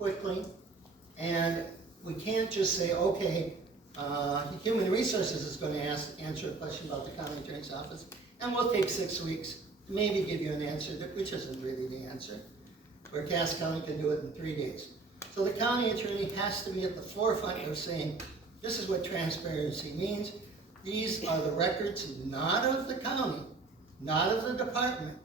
quickly, and we can't just say, okay, Human Resources is going to answer a question about the county attorney's office, and we'll take 6 weeks to maybe give you an answer, which isn't really the answer, where Cass County can do it in 3 days. So the county attorney has to be at the forefront of saying, this is what transparency means. These are the records, not of the county, not of the department.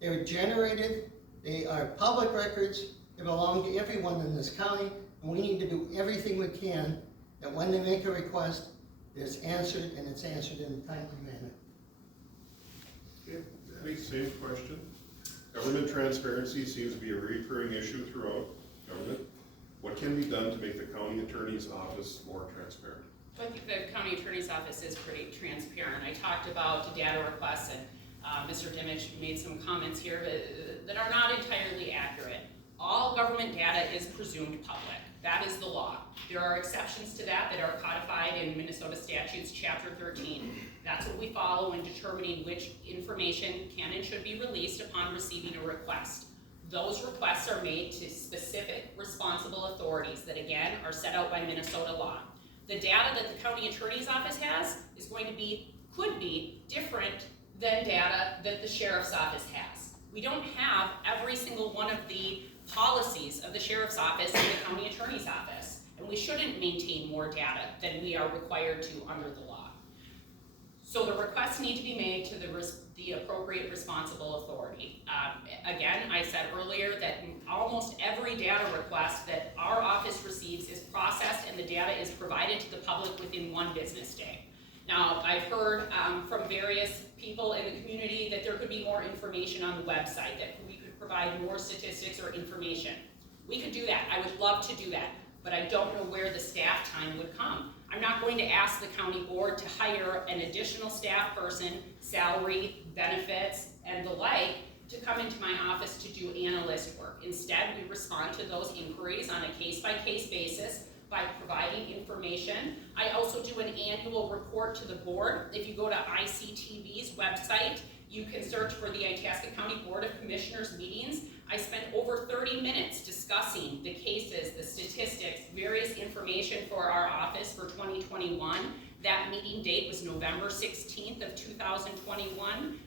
They're generated, they are public records, they belong to everyone in this county, and we need to do everything we can that when they make a request, it's answered, and it's answered in a timely manner. Okay, Danny, same question. Government transparency seems to be a recurring issue throughout government. What can be done to make the county attorney's office more transparent? I think the county attorney's office is pretty transparent. I talked about data requests, and Mr. Dimich made some comments here that are not entirely accurate. All government data is presumed public. That is the law. There are exceptions to that are codified in Minnesota Statutes Chapter 13. That's what we follow in determining which information can and should be released upon receiving a request. Those requests are made to specific responsible authorities that, again, are set out by Minnesota law. The data that the county attorney's office has is going to be, could be, different than data that the sheriff's office has. We don't have every single one of the policies of the sheriff's office and the county attorney's office, and we shouldn't maintain more data than we are required to under the law. So the requests need to be made to the appropriate responsible authority. Again, I said earlier that almost every data request that our office receives is processed and the data is provided to the public within 1 business day. Now, I've heard from various people in the community that there could be more information on the website, that we could provide more statistics or information. We could do that. I would love to do that, but I don't know where the staff time would come. I'm not going to ask the county board to hire an additional staff person, salary, benefits, and the like, to come into my office to do analyst work. Instead, we respond to those inquiries on a case-by-case basis by providing information. I also do an annual report to the board. If you go to ICTV's website, you can search for the Itasca County Board of Commissioners meetings. I spent over 30 minutes discussing the cases, the statistics, various information for our office for 2021. That meeting date was November 16th of 2021.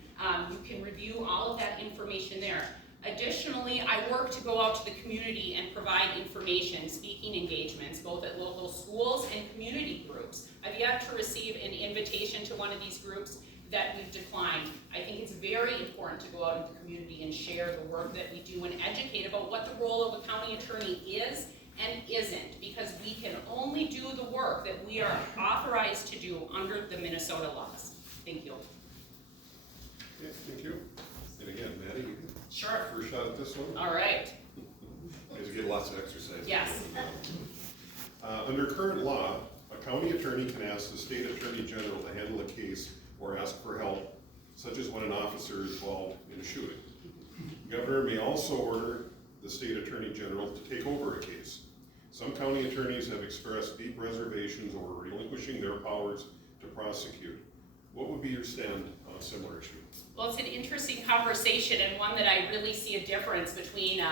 You can review all of that information there. Additionally, I work to go out to the community and provide information, speaking engagements, both at local schools and community groups. I've yet to receive an invitation to one of these groups that we've declined. I think it's very important to go out into the community and share the work that we do and educate about what the role of a county attorney is and isn't, because we can only do the work that we are authorized to do under the Minnesota laws. Thank you. Okay, thank you. And again, Maddie, you can Sure. first shot at this one. All right. Because you get lots of exercise. Yes. Under current law, a county attorney can ask the state attorney general to handle a case or ask for help, such as when an officer is involved in a shooting. The governor may also order the state attorney general to take over a case. Some county attorneys have expressed deep reservations over relinquishing their powers to prosecute. What would be your stand on a similar issue? Well, it's an interesting conversation and one that I really see a difference between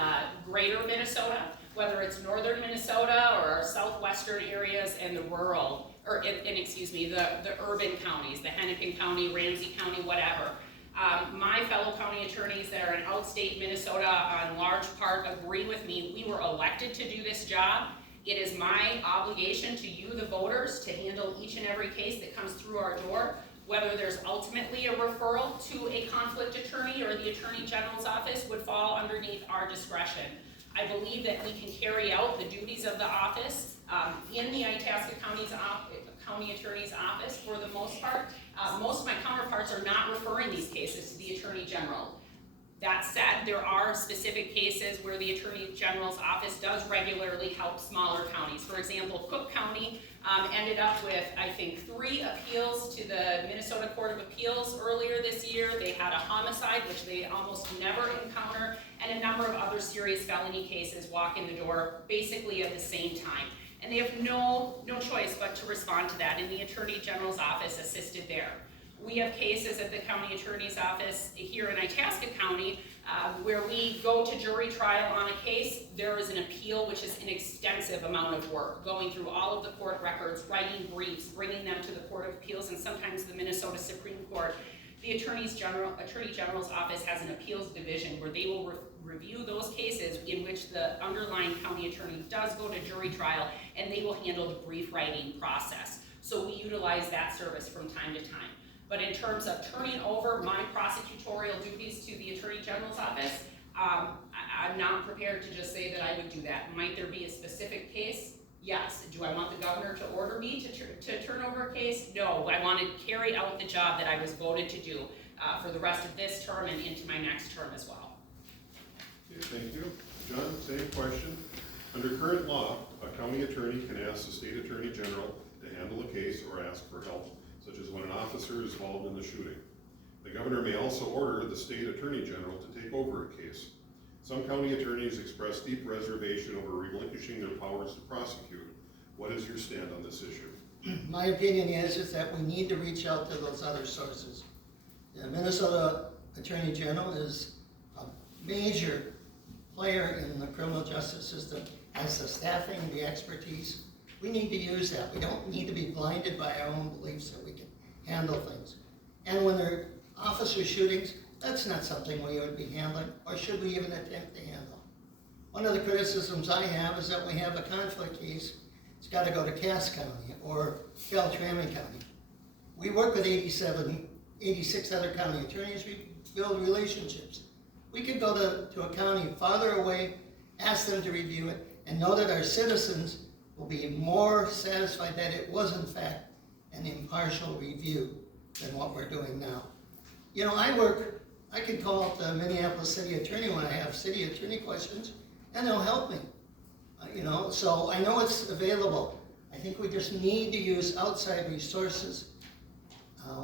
greater Minnesota, whether it's northern Minnesota or our southwestern areas and the rural, or the urban counties, the Hennepin County, Ramsey County, whatever. My fellow county attorneys that are in outstate Minnesota on large part agree with me. We were elected to do this job. It is my obligation to you, the voters, to handle each and every case that comes through our door. Whether there's ultimately a referral to a conflict attorney or the Attorney General's office would fall underneath our discretion. I believe that we can carry out the duties of the office in the Itasca County Attorney's office for the most part. Most of my counterparts are not referring these cases to the Attorney General. That said, there are specific cases where the Attorney General's office does regularly help smaller counties. For example, Cook County ended up with, I think, 3 appeals to the Minnesota Court of Appeals earlier this year. They had a homicide, which they almost never encounter, and a number of other serious felony cases walk in the door basically at the same time. And they have no choice but to respond to that, and the Attorney General's office assisted there. We have cases at the County Attorney's office here in Itasca County Where we go to jury trial on a case, there is an appeal, which is an extensive amount of work, going through all of the court records, writing briefs, bringing them to the Court of Appeals, and sometimes the Minnesota Supreme Court. The Attorney General's office has an appeals division where they will review those cases in which the underlying county attorney does go to jury trial, and they will handle the brief writing process. So we utilize that service from time to time. But in terms of turning over my prosecutorial duties to the Attorney General's office, I'm not prepared to just say that I would do that. Might there be a specific case? Yes. Do I want the governor to order me to turn over a case? No. I want to carry out the job that I was voted to do for the rest of this term and into my next term as well. Okay, thank you. John, same question. Under current law, a county attorney can ask the state attorney general to handle a case or ask for help, such as when an officer is involved in the shooting. The governor may also order the state attorney general to take over a case. Some county attorneys express deep reservation over relinquishing their powers to prosecute. What is your stand on this issue? My opinion is that we need to reach out to those other sources. The Minnesota Attorney General is a major player in the criminal justice system, has the staffing, the expertise. We need to use that. We don't need to be blinded by our own beliefs that we can handle things. And when there are officer shootings, that's not something we would be handling, or should we even attempt to handle. One of the criticisms I have is that we have a conflict case, it's got to go to Cass County or Beltrami County. We work with 86 other county attorneys, we build relationships. We could go to a county farther away, ask them to review it, and know that our citizens will be more satisfied that it was in fact an impartial review than what we're doing now. You know, I can call up the Minneapolis City Attorney when I have city attorney questions, and they'll help me. So I know it's available. I think we just need to use outside resources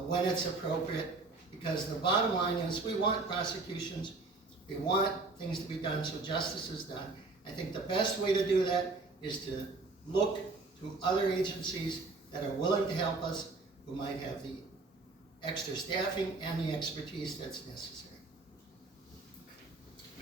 when it's appropriate, because the bottom line is we want prosecutions, we want things to be done so justice is done. I think the best way to do that is to look to other agencies that are willing to help us, who might have the extra staffing and the expertise that's necessary.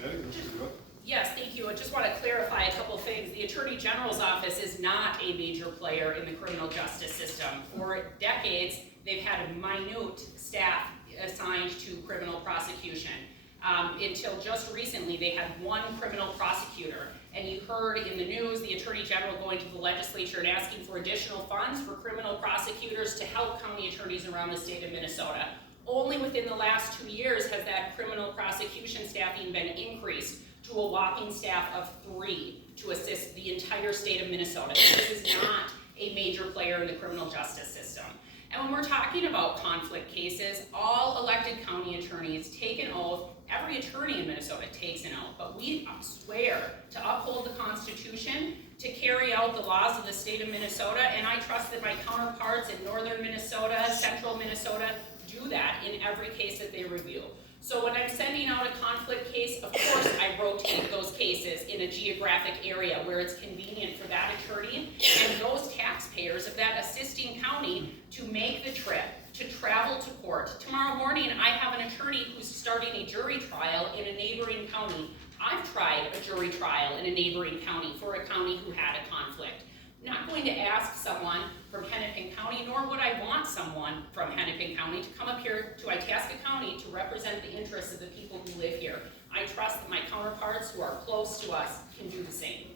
Patty, Mr. Rupp? Yes, thank you. I just want to clarify a couple things. The Attorney General's office is not a major player in the criminal justice system. For decades, they've had a minute staff assigned to criminal prosecution. Until just recently, they had one criminal prosecutor. And you heard in the news the Attorney General going to the legislature and asking for additional funds for criminal prosecutors to help county attorneys around the state of Minnesota. Only within the last 2 years has that criminal prosecution staffing been increased to a whopping staff of 3 to assist the entire state of Minnesota. This is not a major player in the criminal justice system. And when we're talking about conflict cases, all elected county attorneys take an oath. Every attorney in Minnesota takes an oath, but we swear to uphold the Constitution, to carry out the laws of the state of Minnesota, and I trust that my counterparts in northern Minnesota, central Minnesota, do that in every case that they review. So when I'm sending out a conflict case, of course I rotate those cases in a geographic area where it's convenient for that attorney and those taxpayers of that assisting county to make the trip, to travel to court. Tomorrow morning I have an attorney who's starting a jury trial in a neighboring county. I've tried a jury trial in a neighboring county for a county who had a conflict. I'm not going to ask someone from Hennepin County, nor would I want someone from Hennepin County to come up here to Itasca County to represent the interests of the people who live here. I trust that my counterparts who are close to us can do the same.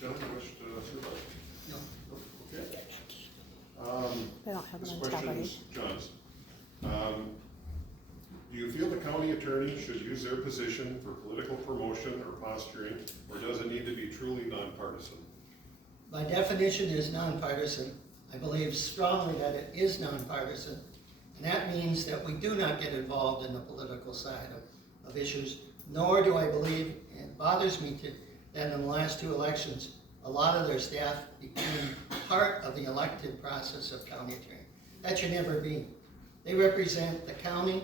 John, you wish to say that? No. Okay. They don't have This an question integrity. is John's. Do you feel the county attorney should use their position for political promotion or posturing, or does it need to be truly nonpartisan? By definition, it is nonpartisan. I believe strongly that it is nonpartisan, and that means that we do not get involved in the political side of issues, nor do I believe, and it bothers me that in the last 2 elections, a lot of their staff became part of the elected process of county attorney. That should never be. They represent the county.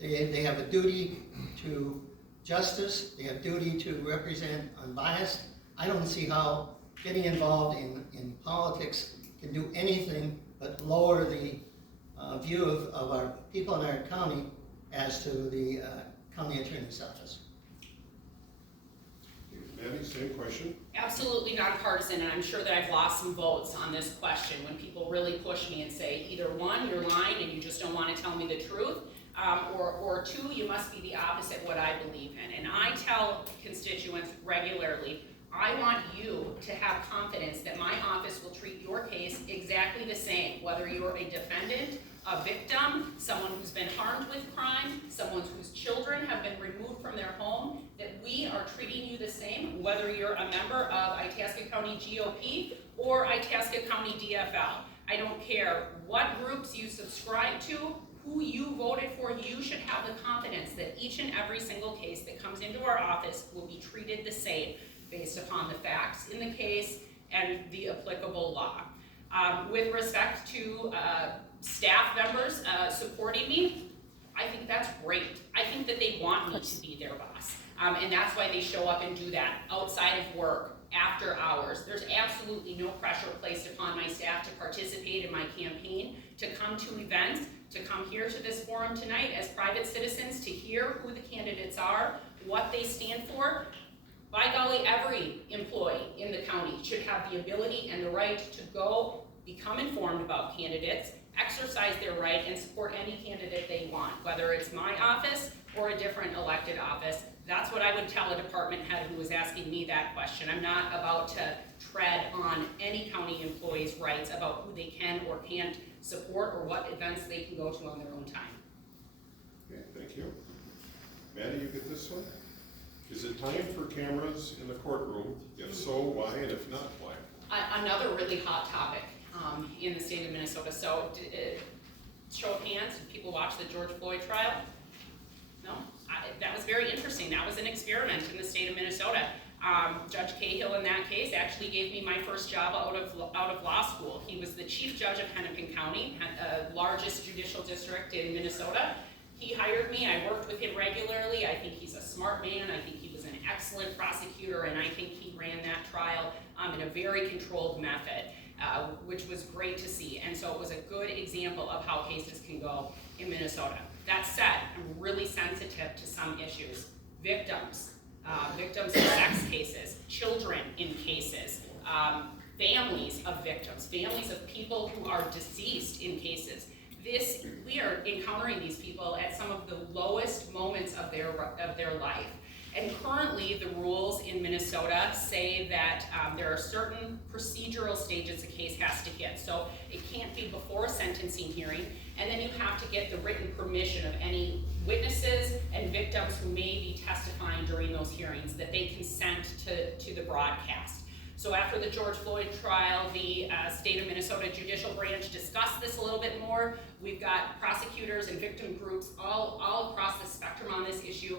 They have a duty to justice. They have duty to represent unbiased. I don't see how getting involved in politics can do anything but lower the view of our people in our county as to the county attorney's office. Maddie, same question? Absolutely nonpartisan, and I'm sure that I've lost some votes on this question when people really push me and say, either one, you're lying and you just don't want to tell me the truth, or two, you must be the opposite what I believe in. And I tell constituents regularly, I want you to have confidence that my office will treat your case exactly the same, whether you're a defendant, a victim, someone who's been harmed with crime, someone whose children have been removed from their home, that we are treating you the same, whether you're a member of Itasca County GOP or Itasca County DFL. I don't care what groups you subscribe to, who you voted for, you should have the confidence that each and every single case that comes into our office will be treated the same based upon the facts in the case and the applicable law. With respect to staff members supporting me, I think that's great. I think that they want me to be their boss. And that's why they show up and do that outside of work, after hours. There's absolutely no pressure placed upon my staff to participate in my campaign, to come to events, to come here to this forum tonight as private citizens, to hear who the candidates are, what they stand for. By golly, every employee in the county should have the ability and the right to go become informed about candidates, exercise their right, and support any candidate they want, whether it's my office or a different elected office. That's what I would tell a department head who was asking me that question. I'm not about to tread on any county employee's rights about who they can or can't support or what events they can go to on their own time. Okay, thank you. Maddie, you get this one? Is it time for cameras in the courtroom? If so, why? And if not, why? Another really hot topic in the state of Minnesota. So, show of hands, did people watch the George Floyd trial? No? That was very interesting. That was an experiment in the state of Minnesota. Judge Cahill in that case actually gave me my first job out of law school. He was the chief judge of Hennepin County, largest judicial district in Minnesota. He hired me. I worked with him regularly. I think he's a smart man. I think he was an excellent prosecutor, and I think he ran that trial in a very controlled method, which was great to see. And so it was a good example of how cases can go in Minnesota. That said, I'm really sensitive to some issues. Victims of sex cases, children in cases, families of victims, families of people who are deceased in cases. We are encountering these people at some of the lowest moments of their life. And currently, the rules in Minnesota say that there are certain procedural stages a case has to hit. So it can't be before a sentencing hearing, and then you have to get the written permission of any witnesses and victims who may be testifying during those hearings that they consent to the broadcast. So after the George Floyd trial, the state of Minnesota judicial branch discussed this a little bit more. We've got prosecutors and victim groups all across the spectrum on this issue.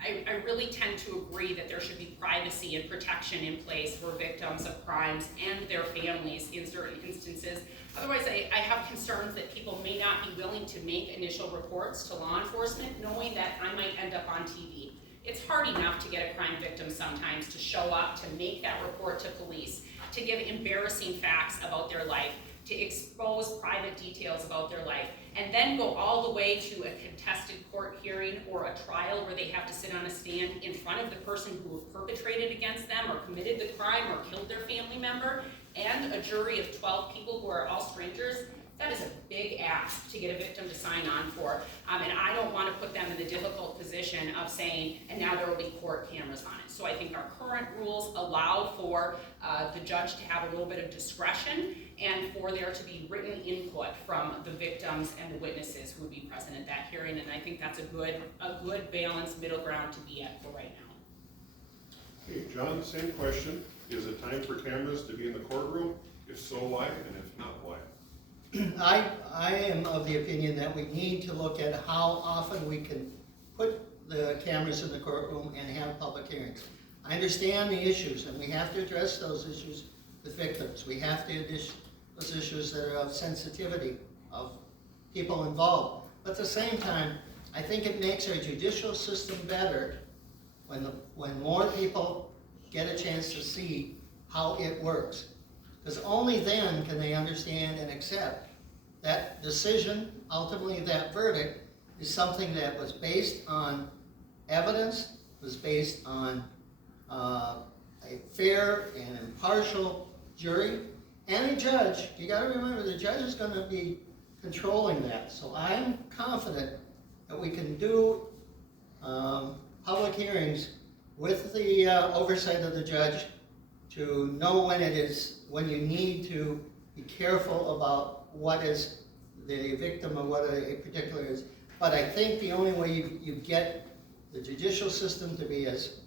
I really tend to agree that there should be privacy and protection in place for victims of crimes and their families in certain instances. Otherwise, I have concerns that people may not be willing to make initial reports to law enforcement, knowing that I might end up on TV. It's hard enough to get a crime victim sometimes to show up, to make that report to police, to give embarrassing facts about their life, to expose private details about their life, and then go all the way to a contested court hearing or a trial where they have to sit on a stand in front of the person who perpetrated against them or committed the crime or killed their family member, and a jury of 12 people who are all strangers. That is a big ask to get a victim to sign on for, and I don't want to put them in the difficult position of saying, and now there will be court cameras on it. So I think our current rules allow for the judge to have a little bit of discretion and for there to be written input from the victims and the witnesses who would be present at that hearing, and I think that's a good balanced middle ground to be at for right now. Hey, John, same question. Is it time for cameras to be in the courtroom? If so, why? And if not, why? I am of the opinion that we need to look at how often we can put the cameras in the courtroom and have public hearings. I understand the issues, and we have to address those issues with victims. We have to address those issues that are of sensitivity of people involved. But at the same time, I think it makes our judicial system better when more people get a chance to see how it works. Because only then can they understand and accept that decision, ultimately that verdict, is something that was based on evidence was based on a fair and impartial jury, and a judge. You gotta remember, the judge is gonna be controlling that. So I'm confident that we can do public hearings with the oversight of the judge to know when you need to be careful about what is the victim or what a particular is. But I think the only way you get the judicial system to be as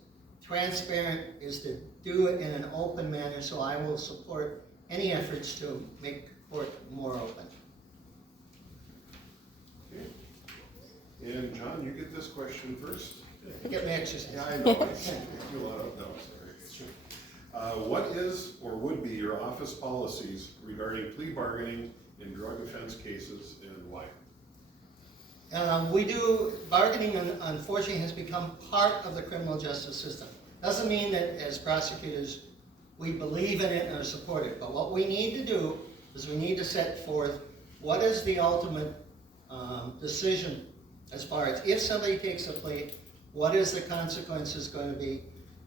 transparent is to do it in an open manner, so I will support any efforts to make court more open. Okay. And John, you get this question first. Get me exercise. Yeah, I know, I can't do a lot of, no, sorry. What is or would be your office policies regarding plea bargaining in drug offense cases and why? We do, bargaining unfortunately has become part of the criminal justice system. Doesn't mean that as prosecutors, we believe in it or support it, but what we need to do is we need to set forth what is the ultimate decision as far as if somebody takes a plea, what is the consequences going to be?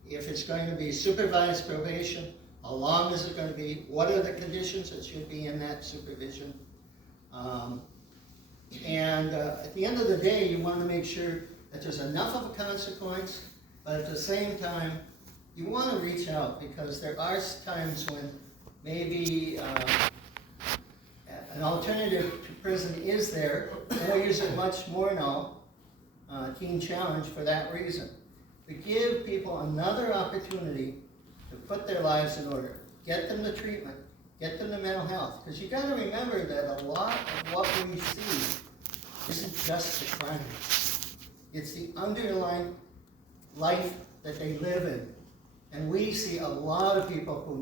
If it's going to be supervised probation, how long is it going to be? What are the conditions that should be in that supervision? At the end of the day, you want to make sure that there's enough of a consequence, but at the same time, you want to reach out, because there are times when maybe an alternative to prison is there, and we use it much more now, Teen Challenge, for that reason. To give people another opportunity to put their lives in order, get them to treatment, get them to mental health. Because you got to remember that a lot of what we see isn't just the crime. It's the underlying life that they live in. And we see a lot of people who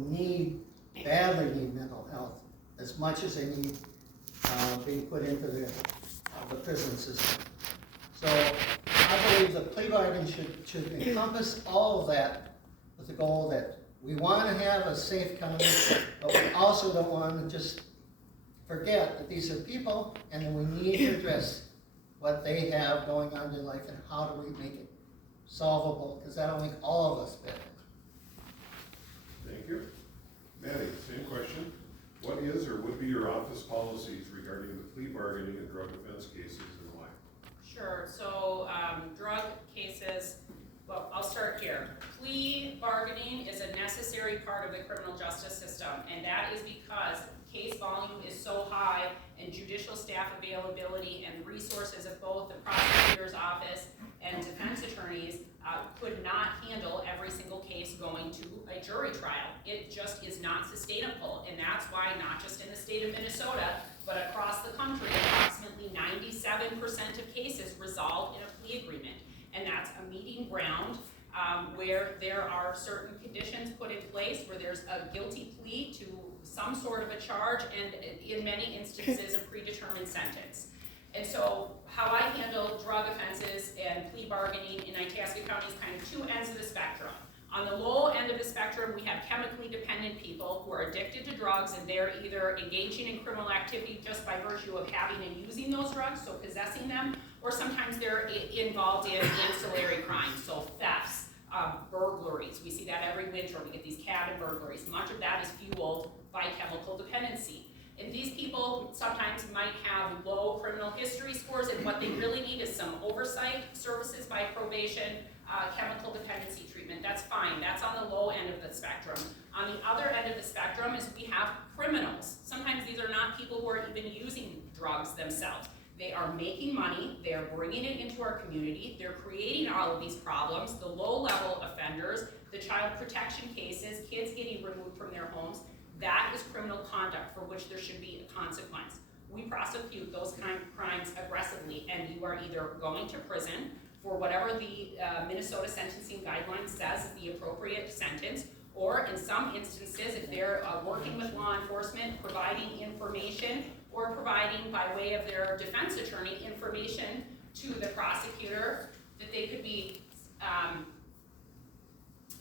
badly need mental health as much as they need being put into the prison system. So I believe the plea bargain should encompass all of that with the goal that we want to have a safe county, but we also don't want to just forget that these are people, and then we need to address what they have going on in their life and how do we make it solvable, because that'll make all of us better. Thank you. Maddie, same question. What is or would be your office policies regarding the plea bargaining and drug offense cases and why? Sure, so drug cases, well, I'll start here. Plea bargaining is a necessary part of the criminal justice system, and that is because case volume is so high and judicial staff availability and resources of both the prosecutor's office and defense attorneys could not handle every single case going to a jury trial. It just is not sustainable, and that's why not just in the state of Minnesota, but across the country, approximately 97% of cases resolve in a plea agreement. And that's a meeting ground where there are certain conditions put in place, where there's a guilty plea to some sort of a charge, and in many instances, a predetermined sentence. And so how I handle drug offenses and plea bargaining in Itasca County is kind of two ends of the spectrum. On the low end of the spectrum, we have chemically dependent people who are addicted to drugs, and they're either engaging in criminal activity just by virtue of having and using those drugs, so possessing them, or sometimes they're involved in ancillary crimes, so thefts, burglaries. We see that every winter. We get these cabin burglaries. Much of that is fueled by chemical dependency. And these people sometimes might have low criminal history scores, and what they really need is some oversight services by probation, chemical dependency treatment. That's fine. That's on the low end of the spectrum. On the other end of the spectrum is we have criminals. Sometimes these are not people who are even using drugs themselves. They are making money, they are bringing it into our community, they're creating all of these problems, the low-level offenders, the child protection cases, kids getting removed from their homes. That is criminal conduct for which there should be a consequence. We prosecute those kind of crimes aggressively, and you are either going to prison for whatever the Minnesota sentencing guidelines says is the appropriate sentence, or in some instances, if they're working with law enforcement, providing information, or providing by way of their defense attorney information to the prosecutor, that they could be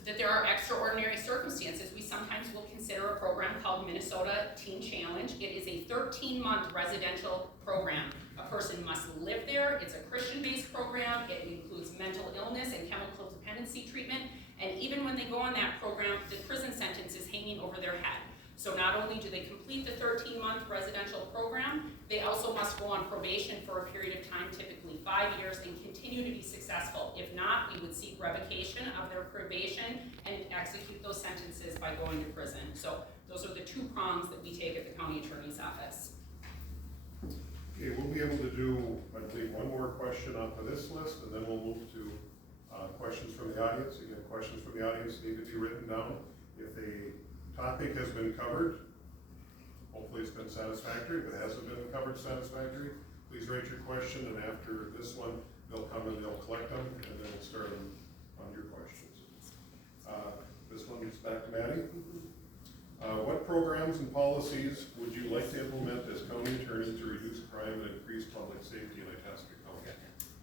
that there are extraordinary circumstances. We sometimes will consider a program called Minnesota Teen Challenge. It is a 13-month residential program. A person must live there. It's a Christian-based program. It includes mental illness and chemical dependency treatment. And even when they go on that program, the prison sentence is hanging over their head. So not only do they complete the 13-month residential program, they also must go on probation for a period of time, typically 5 years, and continue to be successful. If not, we would seek revocation of their probation and execute those sentences by going to prison. So those are the two prongs that we take at the county attorney's office. Okay, we'll be able to do, I believe, one more question off of this list, and then we'll move to questions from the audience. Again, questions from the audience need to be written down. If a topic has been covered, hopefully it's been satisfactory. If it hasn't been covered satisfactory, please write your question, and after this one, they'll come and they'll collect them, and then we'll start on your questions. This one is back to Maddie. What programs and policies would you like to implement as county attorney to reduce crime and increase public safety in Itasca County?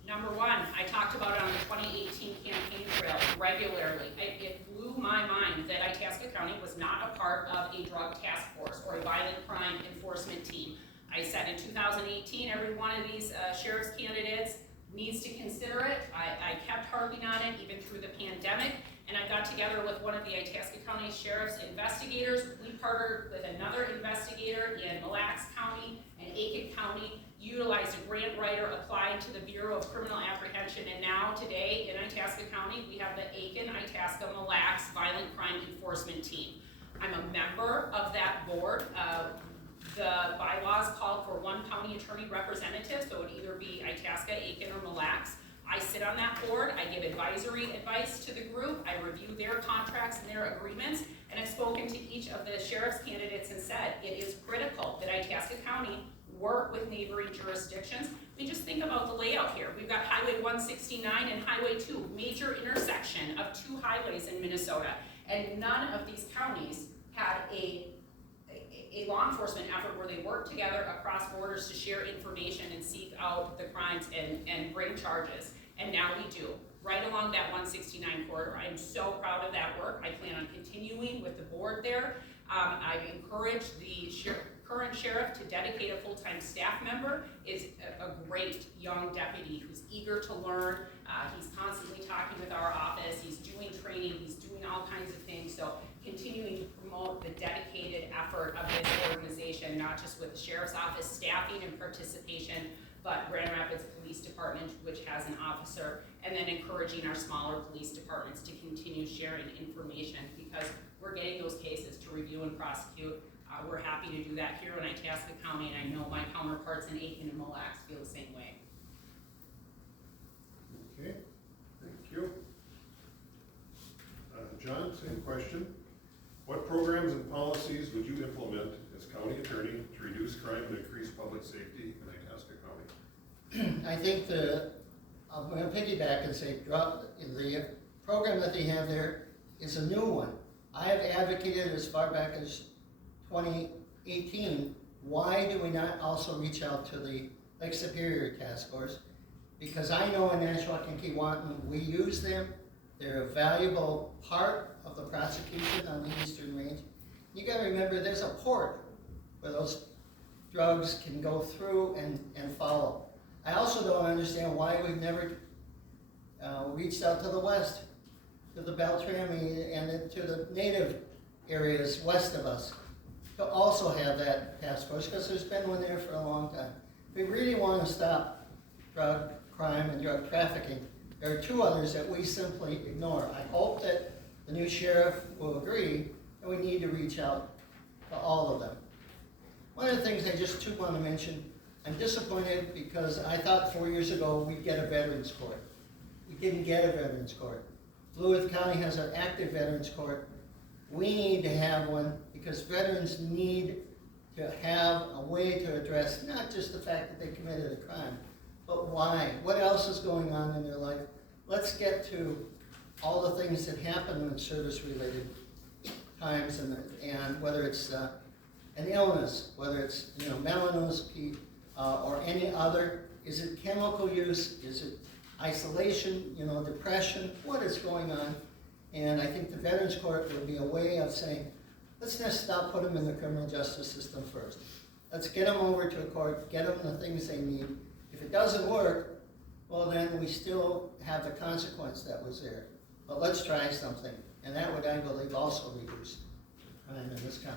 Number one, I talked about it on the 2018 campaign trail regularly. It blew my mind that Itasca County was not a part of a drug task force or a violent crime enforcement team. I said in 2018, every one of these sheriff's candidates needs to consider it. I kept harping on it even through the pandemic, and I got together with one of the Itasca County Sheriff's investigators. We partnered with another investigator in Mille Lacs County and Aiken County, utilized a grant writer, applied to the Bureau of Criminal Apprehension, and now today in Itasca County, we have the Aiken, Itasca, Mille Lacs Violent Crime Enforcement Team. I'm a member of that board. The bylaws called for one county attorney representative, so it would either be Itasca, Aiken, or Mille Lacs. I sit on that board. I give advisory advice to the group. I review their contracts and their agreements, and I've spoken to each of the sheriff's candidates and said it is critical that Itasca County work with neighboring jurisdictions. I mean, just think about the layout here. We've got Highway 169 and Highway 2, major intersection of two highways in Minnesota, and none of these counties had a law enforcement effort where they work together across borders to share information and seek out the crimes and bring charges. And now we do, right along that 169 corridor. I'm so proud of that work. I plan on continuing with the board there. I've encouraged the current sheriff to dedicate a full-time staff member. Is a great young deputy who's eager to learn. He's constantly talking with our office. He's doing training. He's doing all kinds of things. So continuing to promote the dedicated effort of this organization, not just with the sheriff's office staffing and participation, but Grand Rapids Police Department, which has an officer, and then encouraging our smaller police departments to continue sharing information, because we're getting those cases to review and prosecute. We're happy to do that here in Itasca County, and I know my counterparts in Aiken and Mille Lacs feel the same way. Okay, thank you. John, same question. What programs and policies would you implement as county attorney to reduce crime and increase public safety in Itasca County? I think I'm going to piggyback and say the program that they have there is a new one. I have advocated as far back as 2018, why do we not also reach out to the Lake Superior Task Force? Because I know in Nashwauk and Keewatin, we use them. They're a valuable part of the prosecution on the Eastern Range. You gotta remember, there's a port where those drugs can go through and follow. I also don't understand why we've never reached out to the west, to the Beltrami and to the native areas west of us, to also have that task force, because there's been one there for a long time. We really want to stop drug crime and drug trafficking. There are two others that we simply ignore. I hope that the new sheriff will agree that we need to reach out to all of them. One of the things I just too want to mention, I'm disappointed because I thought 4 years ago we'd get a veterans court. We didn't get a veterans court. Fluid County has an active veterans court. We need to have one because veterans need to have a way to address not just the fact that they committed a crime, but why? What else is going on in their life? Let's get to all the things that happen in service-related times, and whether it's an illness, whether it's mental illness, or any other. Is it chemical use? Is it isolation? Depression? What is going on? And I think the Veterans Court would be a way of saying, let's just not put them in the criminal justice system first. Let's get them over to a court, get them the things they need. If it doesn't work, well then we still have the consequence that was there. But let's try something. And that would, I believe, also reduce crime in this county.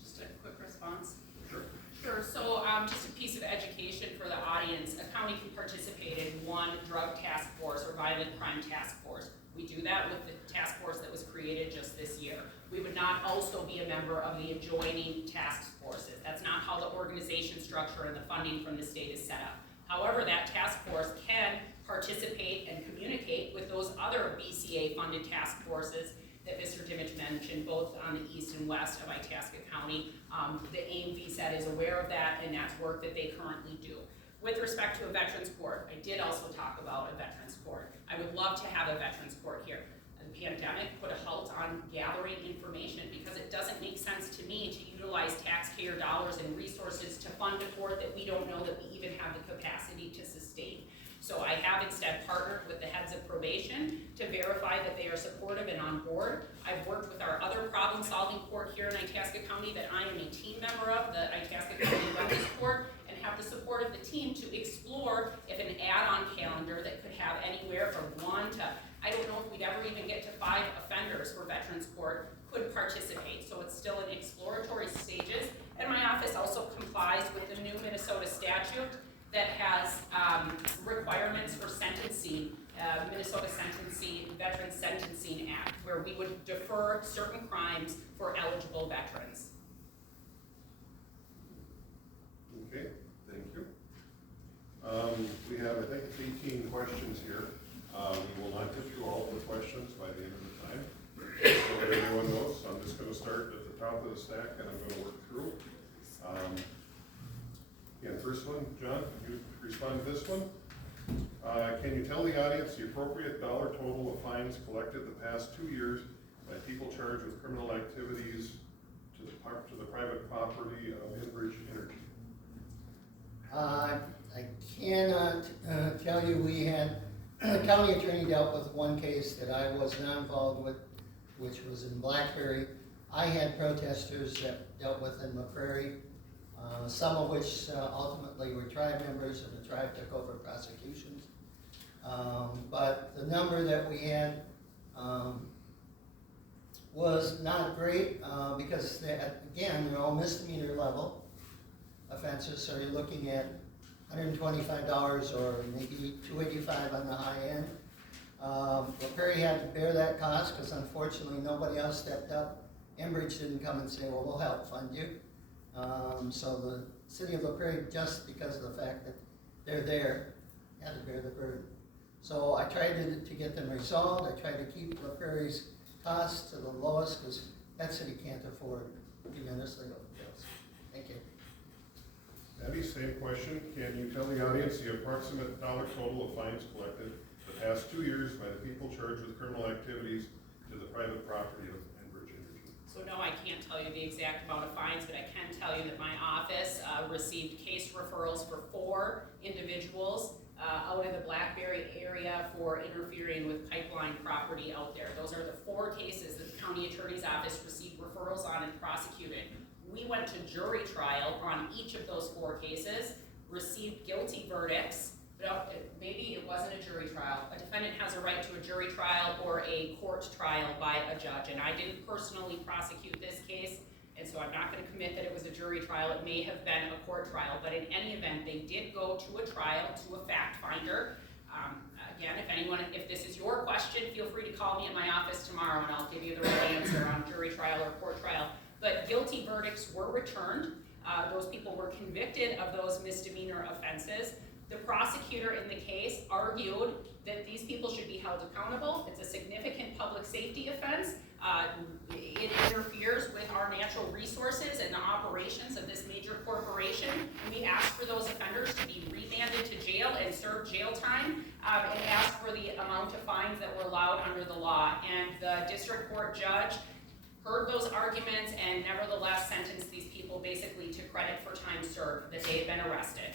Just a quick response. Sure. Sure, so just a piece of education for the audience. A county can participate in one drug task force or violent crime task force. We do that with the task force that was created just this year. We would not also be a member of the adjoining task forces. That's not how the organization structure and the funding from the state is set up. However, that task force can participate and communicate with those other BCA-funded task forces that Mr. Dimich mentioned, both on the east and west of Itasca County. The AIM VSAT is aware of that, and that's work that they currently do. With respect to a Veterans Court, I did also talk about a Veterans Court. I would love to have a Veterans Court here. The pandemic put a halt on gathering information because it doesn't make sense to me to utilize taxpayer dollars and resources to fund a court that we don't know that we even have the capacity to sustain. So I have instead partnered with the heads of probation to verify that they are supportive and on board. I've worked with our other problem-solving court here in Itasca County that I am a team member of, the Itasca County Wellness Court, and have the support of the team to explore if an add-on calendar that could have anywhere from 1 to, I don't know if we'd ever even get to 5 offenders for Veterans Court could participate. So it's still in exploratory stages. And my office also complies with the new Minnesota statute that has requirements for sentencing, Minnesota Sentencing, Veteran Sentencing Act, where we would defer certain crimes for eligible veterans. Okay, thank you. We have, I think, 18 questions here. We will not get through all of the questions by the end of the time. So that everyone knows, I'm just gonna start at the top of the stack and I'm gonna work through. Again, first one, John, can you respond to this one? Can you tell the audience the appropriate dollar total of fines collected the past 2 years by people charged with criminal activities to the private property of Enbridge Energy? I cannot tell you. We had, the county attorney dealt with one case that I was not involved with, which was in Blackberry. I had protesters that dealt with in McCrary, some of which ultimately were tribe members, and the tribe took over prosecutions. But the number that we had was not great because, again, they're all misdemeanor level offenses, so you're looking at $125 or maybe $285 on the high end. Perry had to bear that cost because unfortunately nobody else stepped up. Enbridge didn't come and say, well, we'll help fund you. So the city of LaPrairie, just because of the fact that they're there, had to bear the burden. So I tried to get them resolved. I tried to keep LaPrairie's costs to the lowest because that city can't afford tremendous legal bills. Thank you. Abby, same question. Can you tell the audience the approximate dollar total of fines collected the past 2 years by the people charged with criminal activities to the private property of Enbridge Energy? So no, I can't tell you the exact amount of fines, but I can tell you that my office received case referrals for 4 individuals out in the Blackberry area for interfering with pipeline property out there. Those are the 4 cases that the county attorney's office received referrals on and prosecuted. We went to jury trial on each of those 4 cases, received guilty verdicts. Maybe it wasn't a jury trial. A defendant has a right to a jury trial or a court trial by a judge, and I didn't personally prosecute this case, and so I'm not going to commit that it was a jury trial. It may have been a court trial, but in any event, they did go to a trial, to a fact finder. Again, if this is your question, feel free to call me at my office tomorrow, and I'll give you the right answer on jury trial or court trial. But guilty verdicts were returned. Those people were convicted of those misdemeanor offenses. The prosecutor in the case argued that these people should be held accountable. It's a significant public safety offense. It interferes with our natural resources and the operations of this major corporation. And we asked for those offenders to be remanded to jail and serve jail time, and asked for the amount of fines that were allowed under the law. And the district court judge heard those arguments and nevertheless sentenced these people basically to credit for time served, that they had been arrested.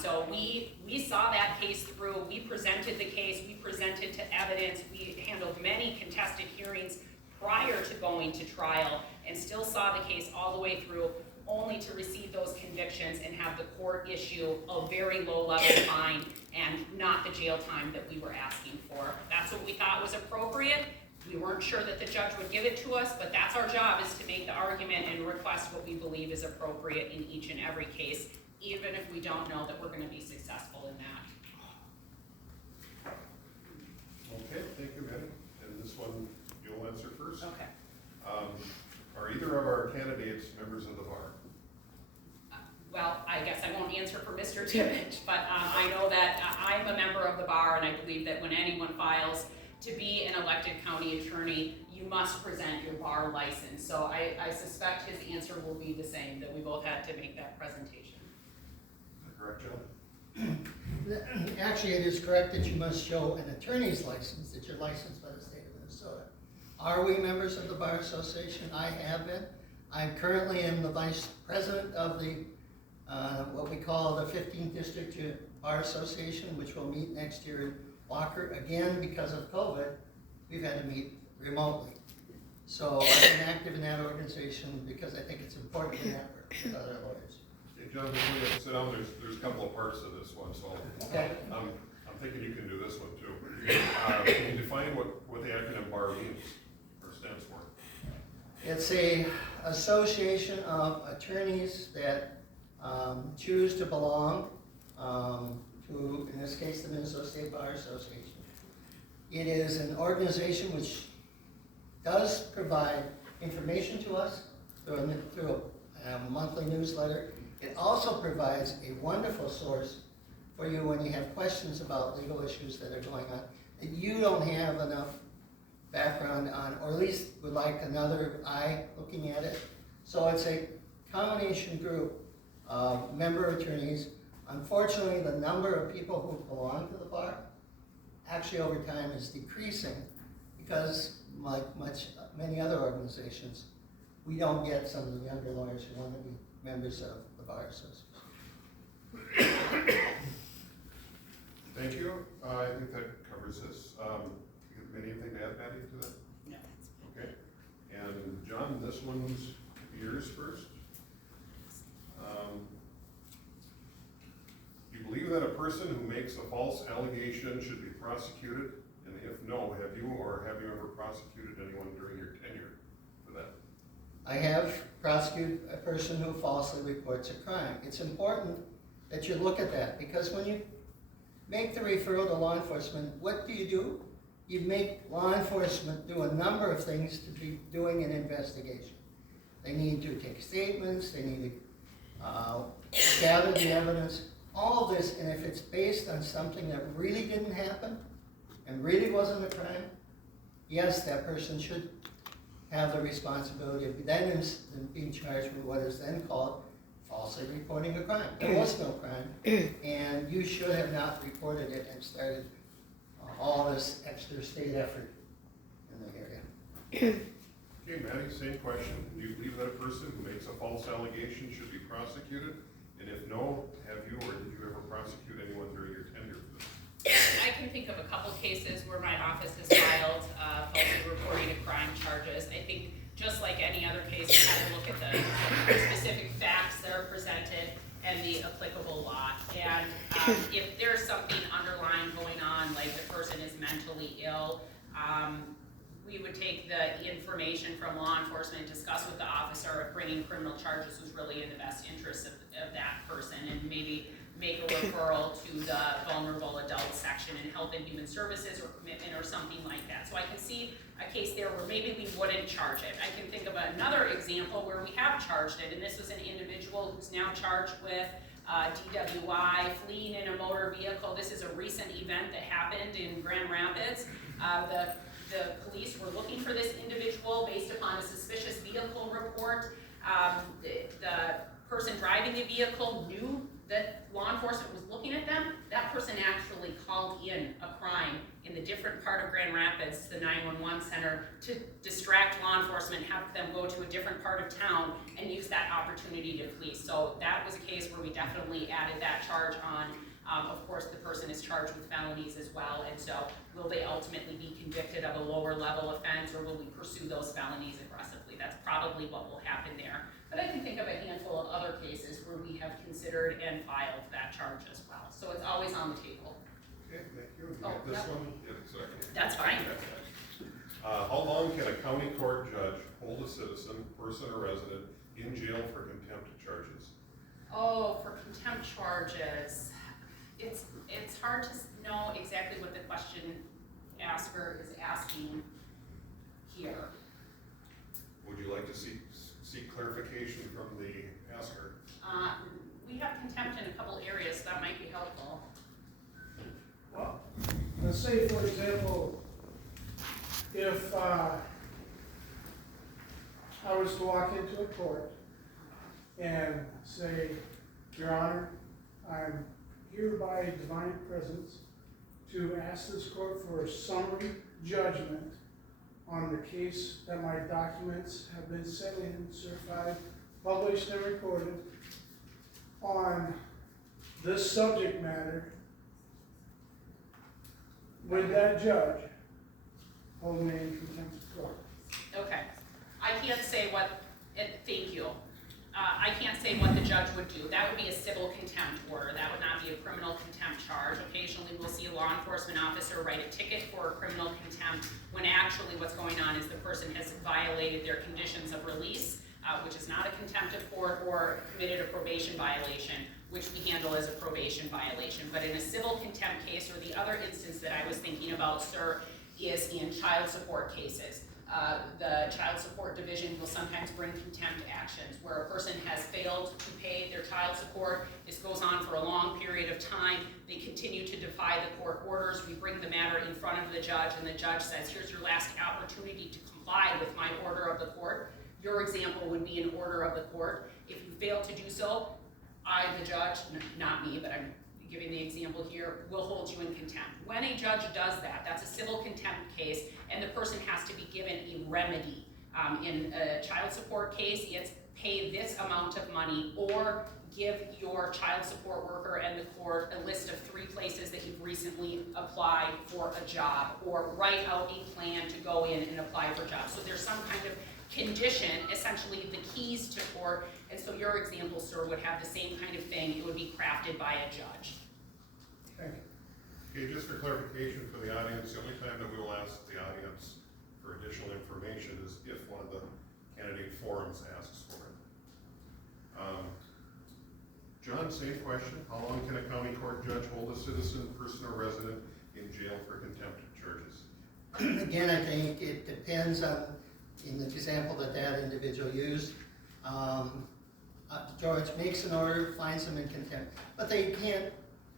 So we saw that case through, we presented the case, we presented to evidence, we handled many contested hearings prior to going to trial, and still saw the case all the way through, only to receive those convictions and have the court issue a very low-level fine and not the jail time that we were asking for. That's what we thought was appropriate. We weren't sure that the judge would give it to us, but that's our job, is to make the argument and request what we believe is appropriate in each and every case, even if we don't know that we're gonna be successful in that. Okay, thank you, Maddie. And this one, you'll answer first. Okay. Are either of our candidates members of the bar? Well, I guess I won't answer for Mr. Timmons, but I know that I'm a member of the bar, and I believe that when anyone files to be an elected county attorney, you must present your bar license. So I suspect his answer will be the same, that we both had to make that presentation. Is that correct, John? Actually, it is correct that you must show an attorney's license, that you're licensed by the state of Minnesota. Are we members of the Bar Association? I have been. I currently am the vice president of the, what we call the 15th District Bar Association, which will meet next year in Walker. Again, because of COVID, we've had to meet remotely. So I've been active in that organization because I think it's important to network with other lawyers. Hey, John, before you sit down, there's a couple of parts to this one, so Okay. I'm thinking you can do this one too. Can you define what the acronym BAR means or stands for? It's a association of attorneys that choose to belong to, in this case, the Minnesota State Bar Association. It is an organization which does provide information to us through a monthly newsletter. It also provides a wonderful source for you when you have questions about legal issues that are going on that you don't have enough background on, or at least would like another eye looking at it. So it's a combination group of member attorneys. Unfortunately, the number of people who belong to the bar actually over time is decreasing because, like many other organizations, we don't get some of the younger lawyers who want to be members of the Bar Association. Thank you. I think that covers this. Anything to add, Patty, to that? No. Okay. And John, this one's yours first. Do you believe that a person who makes a false allegation should be prosecuted? And if no, have you ever prosecuted anyone during your tenure for that? I have prosecuted a person who falsely reports a crime. It's important that you look at that, because when you make the referral to law enforcement, what do? You make law enforcement do a number of things to be doing an investigation. They need to take statements, they need to gather the evidence, all of this, and if it's based on something that really didn't happen and really wasn't a crime, yes, that person should have the responsibility of then being charged with what is then called falsely reporting a crime. There was no crime, and you should have not reported it and started all this extra state effort in the area. Okay, Maddie, same question. Do you believe that a person who makes a false allegation should be prosecuted? And if no, have you or did you ever prosecute anyone during your tenure for this? I can think of a couple cases where my office has filed falsely reporting of crime charges. I think just like any other case, you have to look at the specific facts that are presented and the applicable law. And if there's something underlying going on, like the person is mentally ill, we would take the information from law enforcement, discuss with the officer if bringing criminal charges was really in the best interest of that person, and maybe make a referral to the vulnerable adult section in Health and Human Services or commitment or something like that. So I can see a case there where maybe we wouldn't charge it. I can think of another example where we have charged it, and this was an individual who's now charged with DWI, fleeing in a motor vehicle. This is a recent event that happened in Grand Rapids. The police were looking for this individual based upon a suspicious vehicle report. The person driving the vehicle knew that law enforcement was looking at them, that person actually called in a crime in the different part of Grand Rapids, the 911 center, to distract law enforcement, have them go to a different part of town and use that opportunity to flee. So that was a case where we definitely added that charge on. Of course, the person is charged with felonies as well, and so will they ultimately be convicted of a lower level offense, or will we pursue those felonies aggressively? That's probably what will happen there. But I can think of a handful of other cases where we have considered and filed that charge as well. So it's always on the table. Okay, thank you. You Oh, got this yep. one? Yeah, second. That's fine. How long can a county court judge hold a citizen, person or resident, in jail for contempt charges? Oh, for contempt charges, it's hard to know exactly what the question asker is asking here. Would you like to seek clarification from the asker? We have contempt in a couple areas, so that might be helpful. Well, let's say, for example, if I was to walk into a court and say, Your Honor, I'm here by divine presence to ask this court for a summary judgment on the case that my documents have been sent in, certified, published, and recorded on this subject matter. Would that judge hold me in contempt of court? Okay, I can't say what, thank you. I can't say what the judge would do. That would be a civil contempt order. That would not be a criminal contempt charge. Occasionally we'll see a law enforcement officer write a ticket for a criminal contempt when actually what's going on is the person has violated their conditions of release, which is not a contempt of court, or committed a probation violation, which we handle as a probation violation. But in a civil contempt case, or the other instance that I was thinking about, sir, is in child support cases. The child support division will sometimes bring contempt actions where a person has failed to pay their child support. This goes on for a long period of time. They continue to defy the court orders. We bring the matter in front of the judge, and the judge says, here's your last opportunity to comply with my order of the court. Your example would be an order of the court. If you fail to do so, I, the judge, not me, but I'm giving the example here, will hold you in contempt. When a judge does that, that's a civil contempt case, and the person has to be given a remedy. In a child support case, it's pay this amount of money, or give your child support worker and the court a list of 3 places that you've recently applied for a job, or write out a plan to go in and apply for jobs. So there's some kind of condition, essentially the keys to court, and so your example, sir, would have the same kind of thing. It would be crafted by a judge. Thank you. Okay, just for clarification for the audience, the only time that we will ask the audience for additional information is if one of the candidate forums asks for it. John, same question. How long can a county court judge hold a citizen, person, or resident in jail for contempt charges? Again, I think it depends on, in the example that individual used, George makes an order, finds them in contempt, but they can't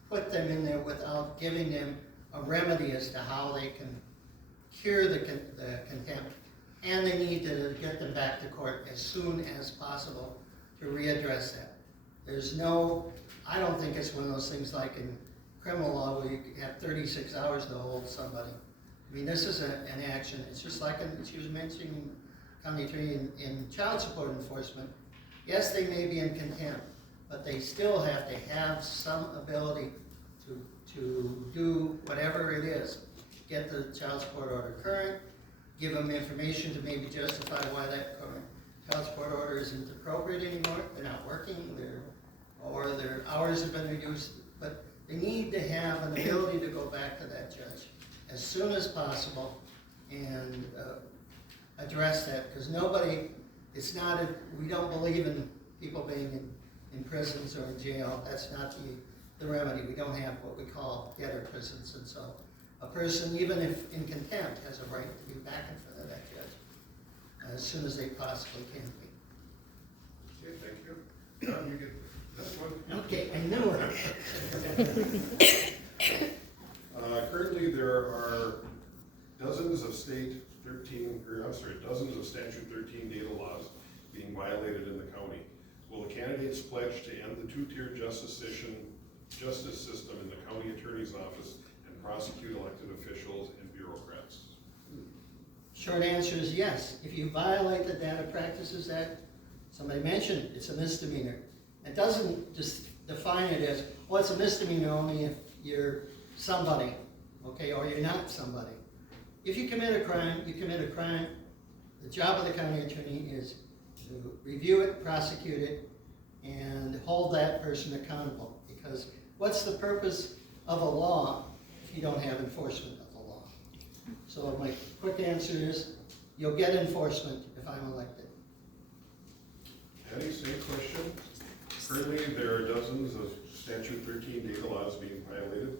put them in there without giving them a remedy as to how they can cure the contempt, and they need to get them back to court as soon as possible to readdress that. There's no, I don't think it's one of those things like in criminal law where you have 36 hours to hold somebody. I mean, this is an action. It's just like she was mentioning, county attorney, in child support enforcement. Yes, they may be in contempt, but they still have to have some ability to do whatever it is. Get the child support order current, give them information to maybe justify why that current child support order isn't appropriate anymore. They're not working, or their hours have been reduced, but they need to have an ability to go back to that judge as soon as possible and address that, because it's not, we don't believe in people being in prisons or in jail. That's not the remedy. We don't have what we call debtor prisons, and so a person, even if in contempt, has a right to be back in front of that judge as soon as they possibly can be. Okay, thank you. John, you get this one? Okay, I knew it. Currently, there are dozens of statute 13 data laws being violated in the county. Will the candidates pledge to end the two-tier justice system in the county attorney's office and prosecute elected officials and bureaucrats? Short answer is yes. If you violate the Data Practices Act, somebody mentioned it, it's a misdemeanor. It doesn't just define it as, well, it's a misdemeanor only if you're somebody, okay, or you're not somebody. If you commit a crime, you commit a crime. The job of the county attorney is to review it, prosecute it, and hold that person accountable. Because what's the purpose of a law if you don't have enforcement of the law? So my quick answer is, you'll get enforcement if I'm elected. Patty, same question. Currently, there are dozens of statute 13 data laws being violated.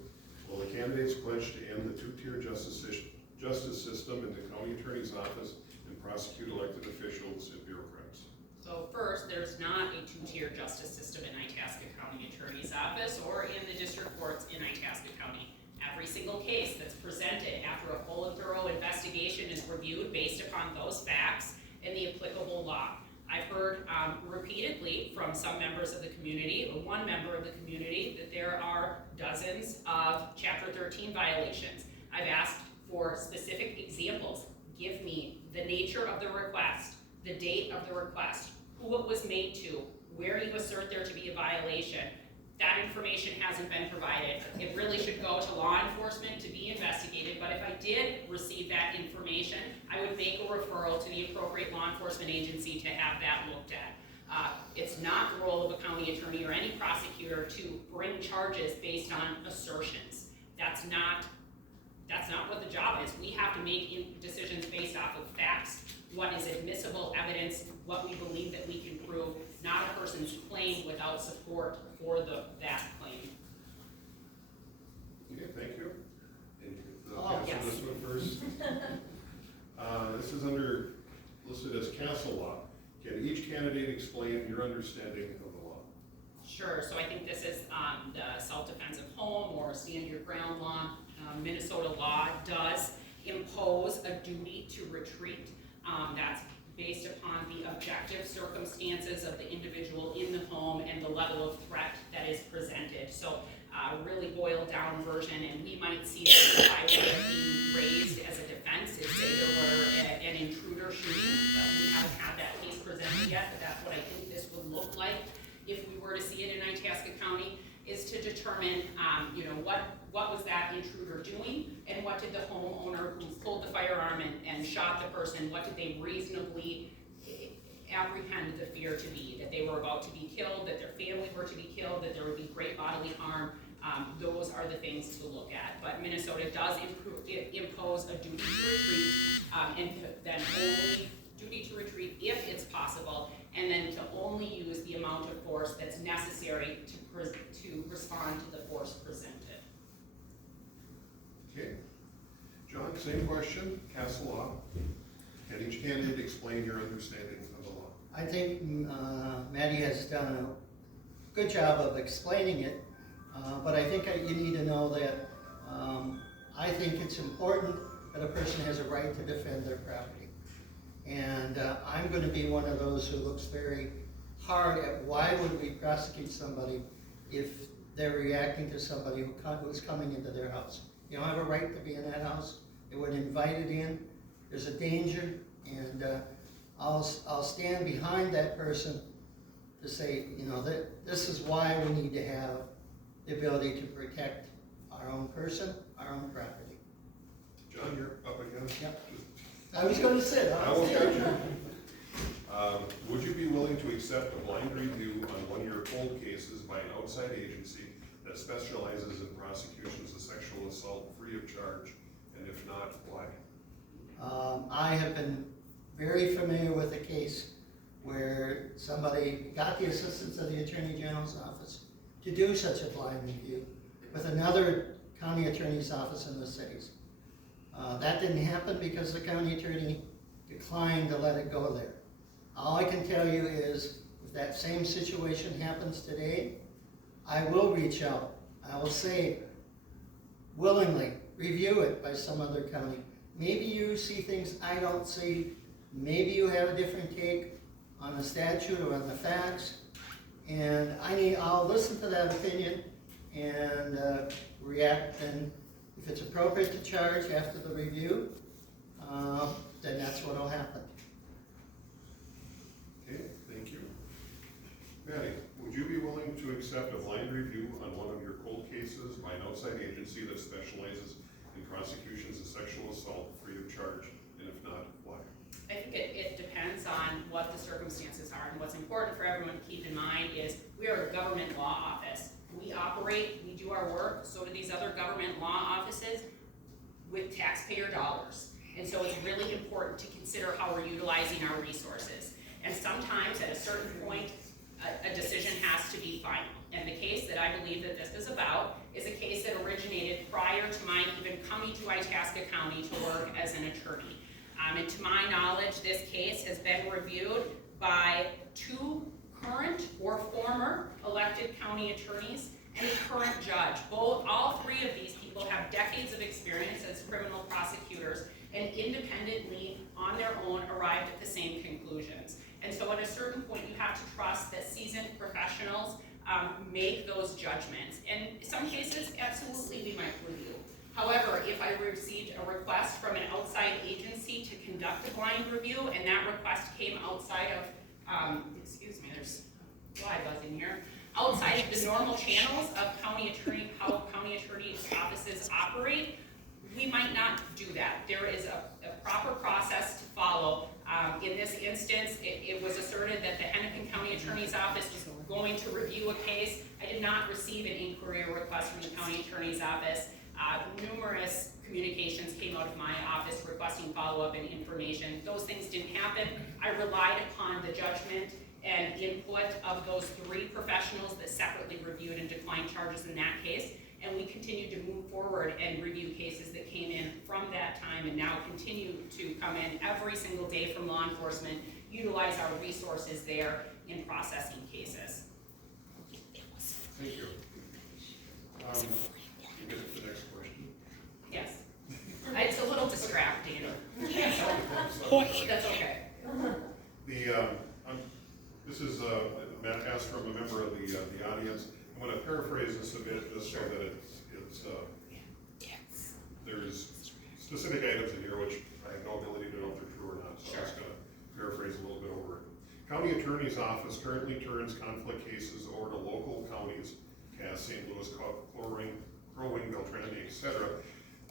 Will the candidates pledge to end the two-tier justice system in the county attorney's office and prosecute elected officials and bureaucrats? So first, there's not a two-tier justice system in Itasca County Attorney's Office or in the district courts in Itasca County. Every single case that's presented after a full and thorough investigation is reviewed based upon those facts and the applicable law. I've heard repeatedly from some members of the community, or one member of the community, that there are dozens of Chapter 13 violations. I've asked for specific examples. Give me the nature of the request, the date of the request, who it was made to, where you assert there to be a violation. That information hasn't been provided. It really should go to law enforcement to be investigated, but if I did receive that information, I would make a referral to the appropriate law enforcement agency to have that looked at. It's not the role of a county attorney or any prosecutor to bring charges based on assertions. That's not what the job is. We have to make decisions based off of facts, what is admissible evidence, what we believe that we can prove, not a person's claim without support for that claim. Okay, thank you. And Oh, answer yes. this one first. This is listed as castle law. Can each candidate explain your understanding of the law? Sure, so I think this is the self-defense of home or stand your ground law. Minnesota law does impose a duty to retreat. That's based upon the objective circumstances of the individual in the home and the level of threat that is presented. So really boiled down version, and we might see this by way of being raised as a defense if say there were an intruder shooting, but we haven't had that case presented yet, but that's what I think this would look like if we were to see it in Itasca County, is to determine what was that intruder doing, and what did the homeowner who pulled the firearm and shot the person, what did they reasonably apprehend the fear to be, that they were about to be killed, that their family were to be killed, that there would be great bodily harm. Those are the things to look at. But Minnesota does impose a duty to retreat, and then only duty to retreat if it's possible, and then to only use the amount of force that's necessary to respond to the force presented. Okay. John, same question, castle law. Can each candidate explain your understanding of the law? I think Maddie has done a good job of explaining it, but I think you need to know that I think it's important that a person has a right to defend their property. And I'm going to be one of those who looks very hard at why would we prosecute somebody if they're reacting to somebody who's coming into their house. You don't have a right to be in that house. They weren't invited in. There's a danger, and I'll stand behind that person to say, that this is why we need to have the ability to protect our own person, our own property. John, you're up again. Yep. I was going to sit. I will catch you. Would you be willing to accept a blind review on one of your cold cases by an outside agency that specializes in prosecutions of sexual assault free of charge? And if not, why? I have been very familiar with a case where somebody got the assistance of the Attorney General's office to do such a blind review with another county attorney's office in the cities. That didn't happen because the county attorney declined to let it go there. All I can tell you is, if that same situation happens today, I will reach out. I will say, willingly, review it by some other county. Maybe you see things I don't see. Maybe you have a different take on the statute or on the facts. And I'll listen to that opinion and react, and if it's appropriate to charge after the review, then that's what'll happen. Okay, thank you. Patty, would you be willing to accept a blind review on one of your cold cases by an outside agency that specializes in prosecutions of sexual assault free of charge? And if not, why? I think it depends on what the circumstances are, and what's important for everyone to keep in mind is we are a government law office. We operate, we do our work, so do these other government law offices with taxpayer dollars. And so it's really important to consider how we're utilizing our resources. And sometimes at a certain point, a decision has to be final. And the case that I believe that this is about is a case that originated prior to my even coming to Itasca County to work as an attorney. And to my knowledge, this case has been reviewed by 2 current or former elected county attorneys and a current judge. All 3 of these people have decades of experience as criminal prosecutors and independently, on their own, arrived at the same conclusions. And so at a certain point, you have to trust that seasoned professionals make those judgments. And in some cases, absolutely, we might review. However, if I received a request from an outside agency to conduct a blind review, and that request came outside of, excuse me, there's a fly buzz in here, outside of the normal channels of how county attorney offices operate, we might not do that. There is a proper process to follow. In this instance, it was asserted that the Hennepin County Attorney's Office was going to review a case. I did not receive an inquiry or request from the County Attorney's Office. Numerous communications came out of my office requesting follow-up and information. Those things didn't happen. I relied upon the judgment and input of those 3 professionals that separately reviewed and declined charges in that case. And we continued to move forward and review cases that came in from that time and now continue to come in every single day from law enforcement, utilize our resources there in processing cases. Thank you. You get to the next question. Yes. It's a little distracting. That's okay. This is Matt asked from a member of the audience. I'm going to paraphrase this a bit just so that there's specific items in here which I have no ability to know if they're true or not, so I'm just going to paraphrase a little bit over it. County Attorney's Office currently turns conflict cases over to local counties, Cass, St. Louis, Crow Wing, Beltrami, etc.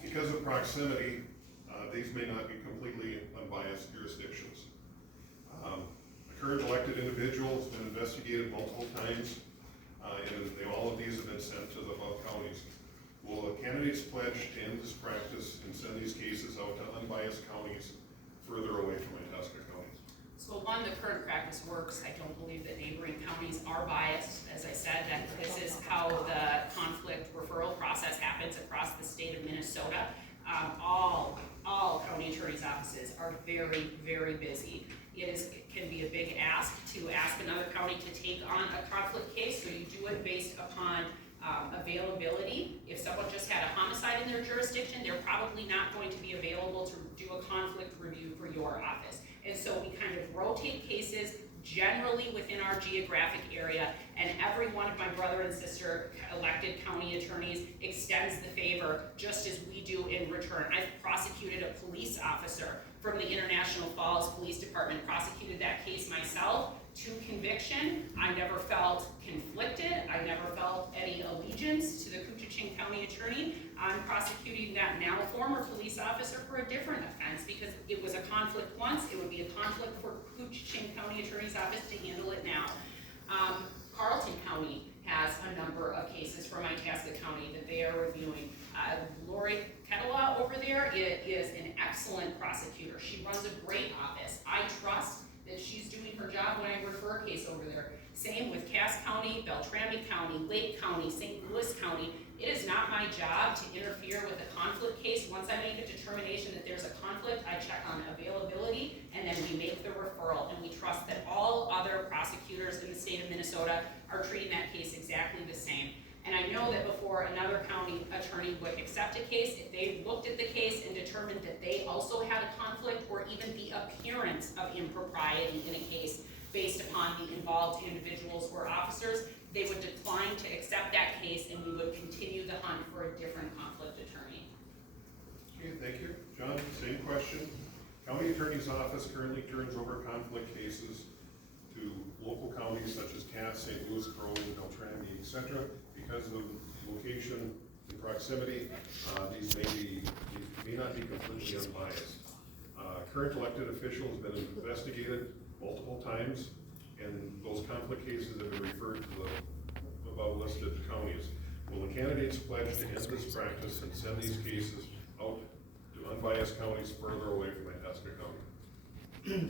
Because of proximity, these may not be completely unbiased jurisdictions. A current elected individual has been investigated multiple times, and all of these have been sent to the above counties. Will the candidates pledge to end this practice and send these cases out to unbiased counties further away from Itasca County? So one, the current practice works. I don't believe that neighboring counties are biased. As I said, that this is how the conflict referral process happens across the state of Minnesota. All county attorneys' offices are very, very busy. It can be a big ask to ask another county to take on a conflict case, so you do it based upon availability. If someone just had a homicide in their jurisdiction, they're probably not going to be available to do a conflict review for your office. And so we kind of rotate cases generally within our geographic area, and every one of my brother and sister elected county attorneys extends the favor just as we do in return. I've prosecuted a police officer from the International Falls Police Department, prosecuted that case myself to conviction. I never felt conflicted. I never felt any allegiance to the Coochin County attorney. I'm prosecuting that now former police officer for a different offense because it was a conflict once. It would be a conflict for Coochin County Attorney's Office to handle it now. Carleton County has a number of cases from Itasca County that they are reviewing. Lori Ketela over there is an excellent prosecutor. She runs a great office. I trust that she's doing her job when I refer a case over there. Same with Cass County, Beltrami County, Lake County, St. Louis County. It is not my job to interfere with a conflict case. Once I make a determination that there's a conflict, I check on availability, and then we make the referral, and we trust that all other prosecutors in the state of Minnesota are treating that case exactly the same. And I know that before another county attorney would accept a case, if they looked at the case and determined that they also had a conflict or even the appearance of impropriety in a case based upon upon the involved individuals or officers, they would decline to accept that case and we would continue the hunt for a different conflict attorney. Okay, thank you. John, same question. County Attorney's Office currently turns over conflict cases to local counties such as Cass, St. Louis, Cronin, Beltrami, etc. Because of location and proximity, these may not be completely unbiased. Current elected official has been investigated multiple times, and those conflict cases have been referred to the above listed counties. Will the candidates pledge to end this practice and send these cases out to unbiased counties further away from Itasca County?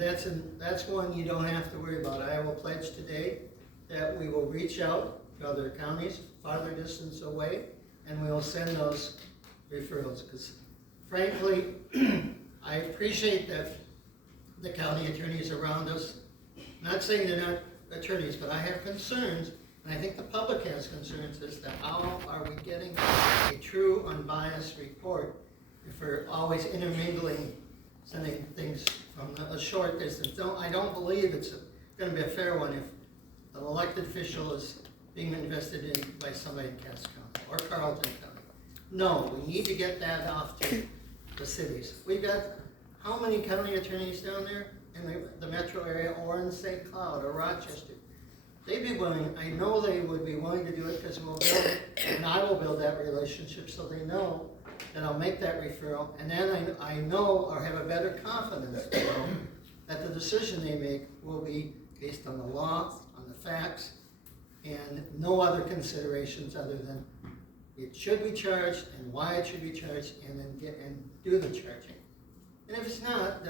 That's one you don't have to worry about. I will pledge today that we will reach out to other counties farther distance away, and we will send those referrals, because frankly, I appreciate that the county attorneys around us, not saying they're not attorneys, but I have concerns, and I think the public has concerns as to how are we getting a true unbiased report if we're always intermingling, sending things from a short distance. I don't believe it's gonna be a fair one if an elected official is being invested in by somebody in Cass County or Carleton County. No, we need to get that off to the cities. We've got how many county attorneys down there in the metro area or in St. Cloud or Rochester? They'd be willing, I know they would be willing to do it because we'll build, and I will build that relationship so they know that I'll make that referral, and then I know or have a better confidence to know that the decision they make will be based on the law, on the facts, and no other considerations other than it should be charged and why it should be charged, and then do the charging. And if it's not,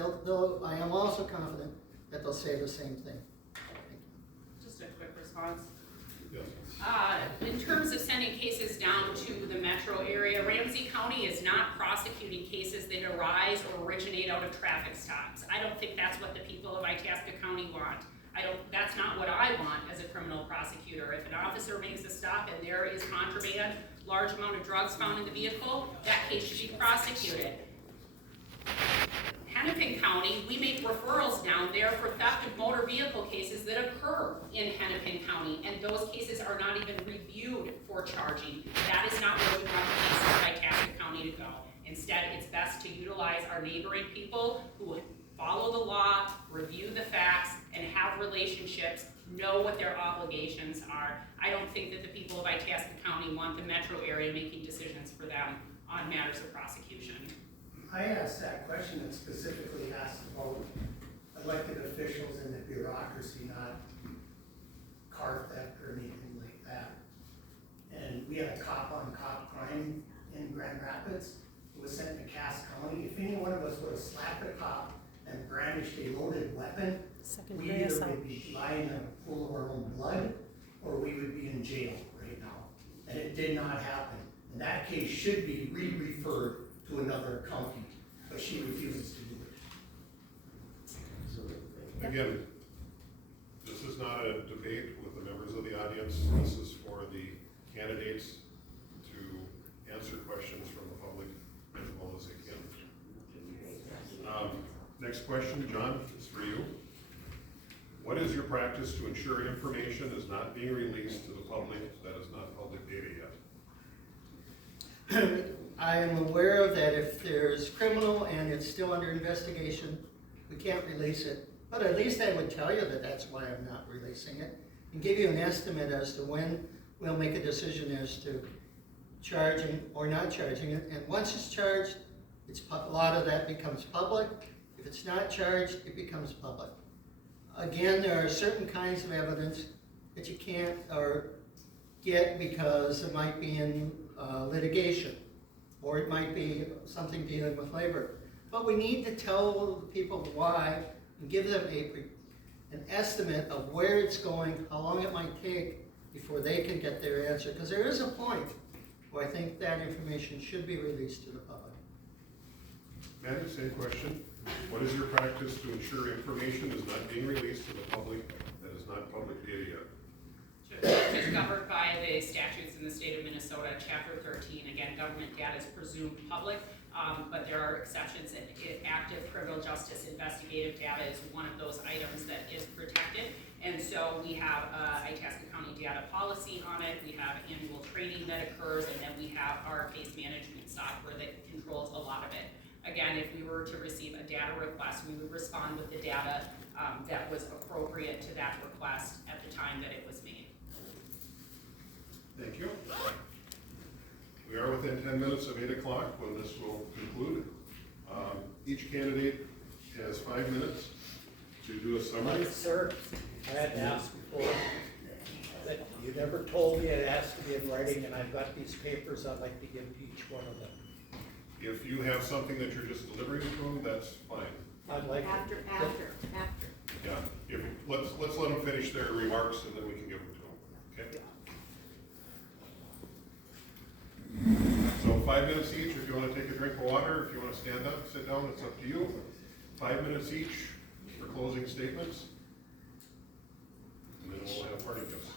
I am also confident that they'll say the same thing. Just a quick response. Yes. In terms of sending cases down to the metro area, Ramsey County is not prosecuting cases that arise or originate out of traffic stops. I don't think that's what the people of Itasca County want. That's not what I want as a criminal prosecutor. If an officer makes a stop and there is contraband, large amount of drugs found in the vehicle, that case should be prosecuted. Hennepin County, we make referrals down there for theft of motor vehicle cases that occur in Hennepin County, and those cases are not even reviewed for charging. That is not where we want the cases of Itasca County to go. Instead, it's best to utilize our neighboring people who follow the law, review the facts, and have relationships, know what their obligations are. I don't think that the people of Itasca County want the metro area making decisions for them on matters of prosecution. I asked that question and specifically asked about elected officials and the bureaucracy, not car theft or anything like that. And we had a cop-on-cop crime in Grand Rapids. It was sent to Cass County. If any one of us would have slapped a cop and brandished a loaded weapon, we either would be lying in a pool of our own blood or we would be in jail right now. And it did not happen. And that case should be re-referred to another county, but she refuses to do it. Again, this is not a debate with the members of the audience. This is for the candidates to answer questions from the public as well as they can. Next question, John, is for you. What is your practice to ensure information is not being released to the public that is not public data yet? I am aware of that if there's criminal and it's still under investigation, we can't release it. But at least I would tell you that that's why I'm not releasing it, and give you an estimate as to when we'll make a decision as to charging or not charging it. And once it's charged, a lot of that becomes public. If it's not charged, it becomes public. Again, there are certain kinds of evidence that you can't get because it might be in litigation, or it might be something dealing with labor. But we need to tell people why and give them an estimate of where it's going, how long it might take before they can get their answer. Because there is a point where I think that information should be released to the public. Manny, same question. What is your practice to ensure information is not being released to the public that is not public data yet? It's governed by the statutes in the state of Minnesota, Chapter 13. Again, government data is presumed public, but there are exceptions. Active criminal justice investigative data is one of those items that is protected. And so we have Itasca County data policy on it, we have annual training that occurs, and then we have our case management software that controls a lot of it. Again, if we were to receive a data request, we would respond with the data that was appropriate to that request at the time that it was made. Thank you. We are within 10 minutes of 8 o'clock when this will conclude. Each candidate has 5 minutes to do a summary. Sir, I had asked before, that you never told me it has to be in writing, and I've got these papers I'd like to give to each one of them. If you have something that you're just delivering to them, that's fine. I'd like. After. Yeah, let's let them finish their remarks and then we can give them to them, okay? So 5 minutes each, if you wanna take a drink of water, if you wanna stand up, sit down, it's up to you. 5 minutes each for closing statements. And then we'll have party gifts.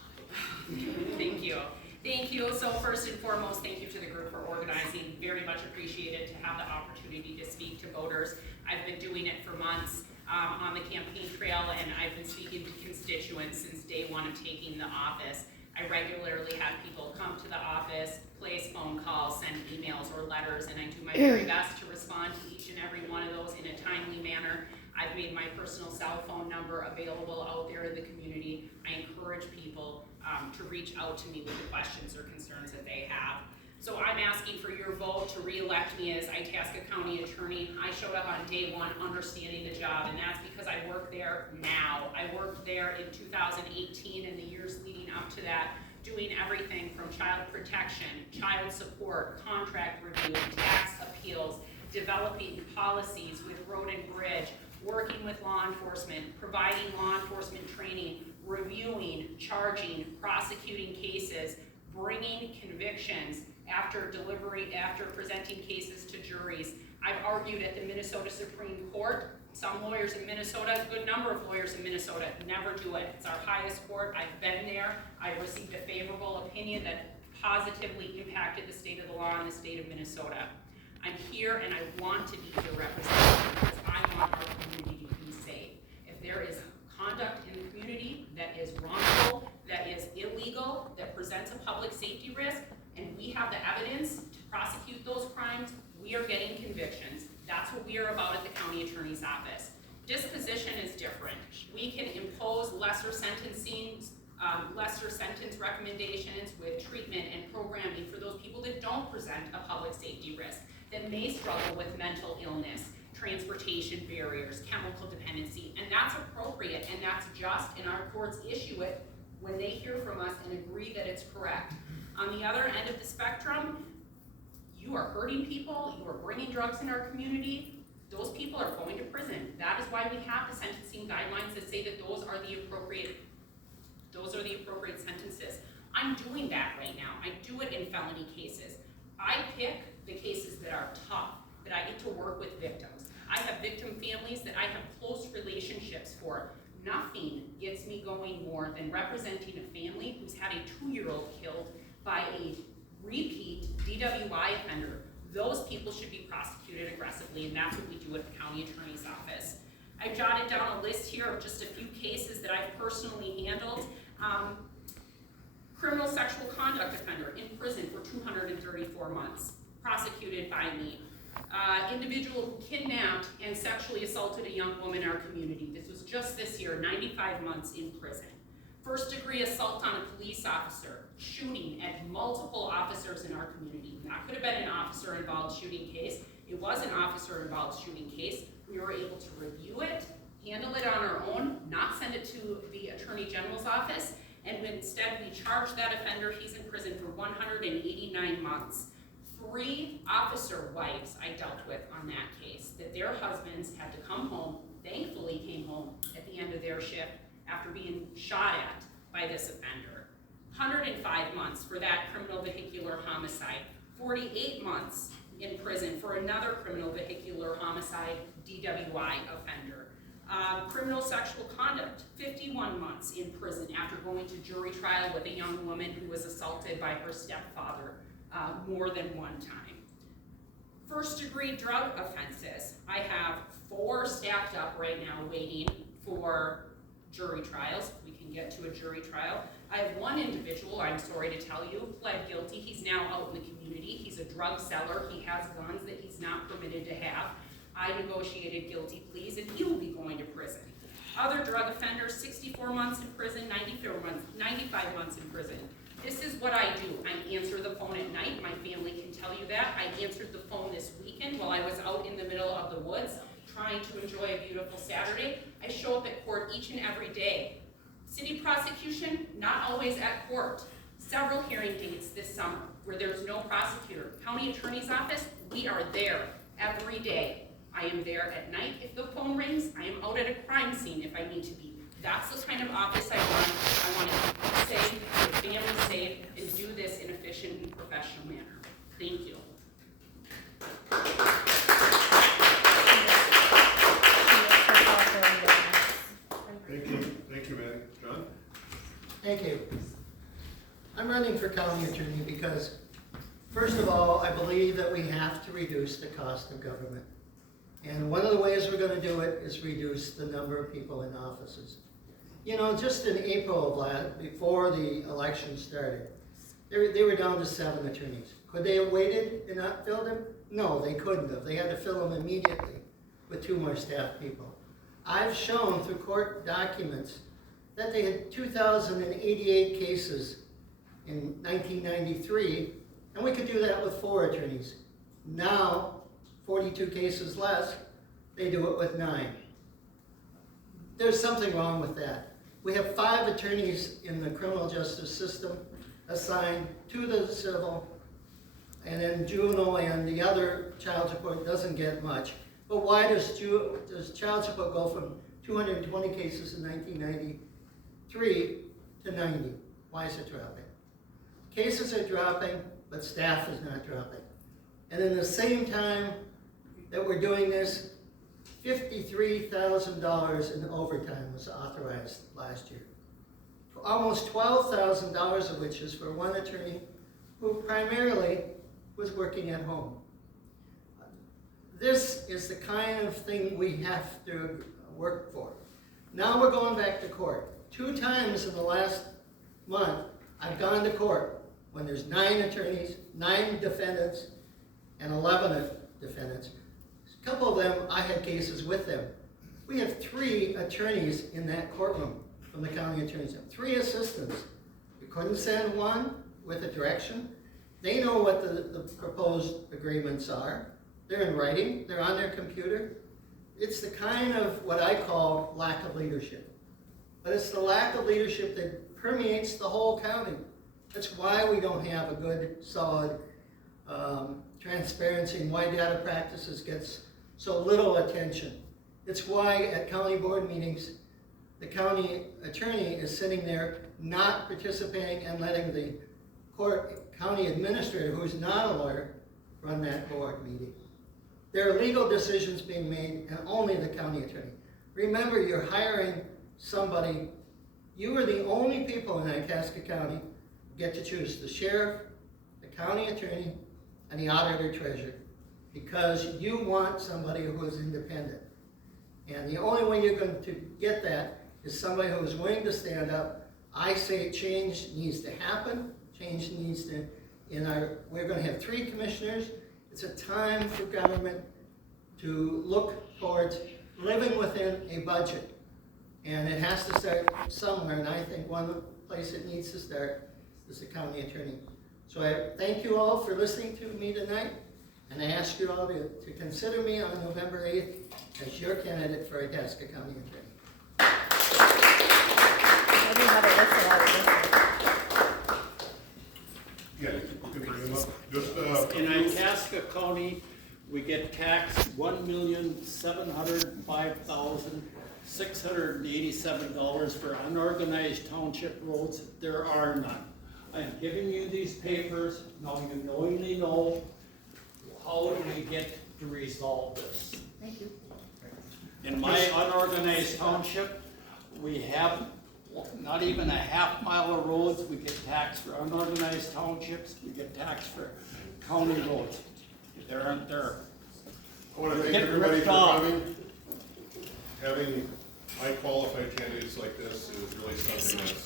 Thank you. Thank you. So first and foremost, thank you to the group for organizing. Very much appreciated to have the opportunity to speak to voters. I've been doing it for months on the campaign trail, and I've been speaking to constituents since day one of taking the office. I regularly have people come to the office, place phone calls, send emails or letters, and I do my very best to respond to each and every one of those in a timely manner. I've made my personal cell phone number available out there in the community. I encourage people to reach out to me with the questions or concerns that they have. So I'm asking for your vote to re-elect me as Itasca County Attorney. I showed up on day one understanding the job, and that's because I work there now. I worked there in 2018 and the years leading up to that, doing everything from child protection, child support, contract review, tax appeals, developing policies with Road and Bridge, working with law enforcement, providing law enforcement training, reviewing, charging, prosecuting cases, bringing convictions after presenting cases to juries. I've argued at the Minnesota Supreme Court. Some lawyers in Minnesota, a good number of lawyers in Minnesota, never do it. It's our highest court. I've been there. I received a favorable opinion that positively impacted the state of the law in the state of Minnesota. I'm here and I want to be your representative because I want our community to be safe. If there is conduct in the community that is wrongful, that is illegal, that presents a public safety risk, and we have the evidence to prosecute those crimes, we are getting convictions. That's what we are about at the county attorney's office. Disposition is different. We can impose lesser sentence recommendations with treatment and programming for those people that don't present a public safety risk, that may struggle with mental illness, transportation barriers, chemical dependency, and that's appropriate and that's just, and our courts issue it when they hear from us and agree that it's correct. On the other end of the spectrum, you are hurting people, you are bringing drugs in our community, those people are going to prison. That is why we have the sentencing guidelines that say that those are the appropriate sentences. I'm doing that right now. I do it in felony cases. I pick the cases that are tough, that I get to work with victims. I have victim families that I have close relationships for. Nothing gets me going more than representing a family who's had a 2-year-old killed by a repeat DWI offender. Those people should be prosecuted aggressively, and that's what we do at the county attorney's office. I jotted down a list here of just a few cases that I've personally handled. Criminal sexual conduct offender in prison for 234 months, prosecuted by me. Individual who kidnapped and sexually assaulted a young woman in our community. This was just this year, 95 months in prison. First degree assault on a police officer, shooting at multiple officers in our community. That could have been an officer involved shooting case. It was an officer involved shooting case. We were able to review it, handle it on our own, not send it to the Attorney General's office, and instead we charged that offender. He's in prison for 189 months. 3 officer wives I dealt with on that case, that their husbands had to come home, thankfully came home at the end of their shift after being shot at by this offender. 105 months for that criminal vehicular homicide. 48 months in prison for another criminal vehicular homicide DWI offender. Criminal sexual conduct, 51 months in prison after going to jury trial with a young woman who was assaulted by her stepfather more than one time. First degree drug offenses, I have 4 stacked up right now waiting for jury trials, if we can get to a jury trial. I have one individual, I'm sorry to tell you, pled guilty. He's now out in the community. He's a drug seller. He has guns that he's not permitted to have. I negotiated guilty pleas, and he will be going to prison. Other drug offenders, 64 months in prison, 95 months in prison. This is what I do. I answer the phone at night. My family can tell you that. I answered the phone this weekend while I was out in the middle of the woods trying to enjoy a beautiful Saturday. I show up at court each and every day. City prosecution, not always at court. Several hearing dates this summer where there's no prosecutor. County Attorney's Office, we are there every day. I am there at night if the phone rings. I am out at a crime scene if I need to be. That's the kind of office I run. I want to keep you safe, keep your family safe, and do this in an efficient and professional manner. Thank you. Thank you, Maddie. John? Thank you. I'm running for county attorney because, first of all, I believe that we have to reduce the cost of government. And one of the ways we're going to do it is reduce the number of people in offices. You know, just in April of before the election started, they were down to 7 attorneys. Could they have waited and not filled them? No, they couldn't have. They had to fill them immediately with 2 more staff people. I've shown through court documents that they had 2,088 cases in 1993, and we could do that with 4 attorneys. Now, 42 cases less, they do it with 9. There's something wrong with that. We have 5 attorneys in the criminal justice system assigned to the civil, and then juvenile and the other child support doesn't get much. But why does child support go from 220 cases in 1993 to 90? Why is it dropping? Cases are dropping, but staff is not dropping. And in the same time that we're doing this, $53,000 in overtime was authorized last year. Almost $12,000 of which is for one attorney who primarily was working at home. This is the kind of thing we have to work for. Now we're going back to court. 2 times in the last month, I've gone to court when there's 9 attorneys, 9 defendants, and 11 defendants. A couple of them, I had cases with them. We have 3 attorneys in that courtroom from the county attorney's office, 3 assistants. We couldn't send one with a direction. They know what the proposed agreements are. They're in writing, they're on their computer. It's the kind of what I call lack of leadership. But it's the lack of leadership that permeates the whole county. That's why we don't have a good, solid transparency and why data practices gets so little attention. It's why at county board meetings, the county attorney is sitting there not participating and letting the county administrator, who's not a lawyer, run that board meeting. There are legal decisions being made and only the county attorney. Remember, you're hiring somebody. You are the only people in Itasca County who get to choose the sheriff, the county attorney, and the auditor treasurer, because you want somebody who is independent. And the only way you're going to get that is somebody who is willing to stand up. I say change needs to happen. Change needs to, we're going to have 3 commissioners. It's a time for government to look towards living within a budget. And it has to start somewhere, and I think one place it needs to start is the county attorney. So I thank you all for listening to me tonight, and I ask you all to consider me on November 8th as your candidate for Itasca County Attorney. Maybe have a list of all of this. Yeah, you can bring them up. Just, In Itasca County, we get taxed $1,705,687 for unorganized township roads. There are none. I am giving you these papers, now you knowingly know how do we get to resolve this. Thank you. In my unorganized township, we have not even a half-mile of roads. We get taxed for unorganized townships, we get taxed for county roads. There aren't there. I want to thank Get everybody ripped for off. coming. Having high qualified candidates like this is really something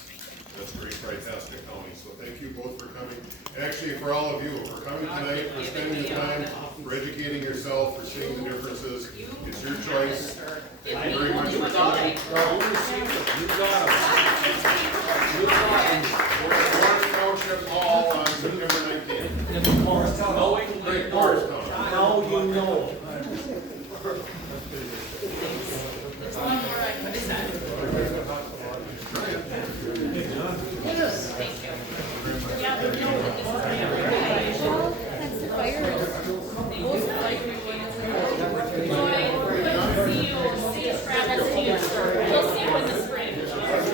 that's great for Itasca County. So thank you both for coming. Actually, for all of you, for coming tonight, for spending the time, for educating yourself, for seeing the differences. It's your choice. Thank you very much for coming. You got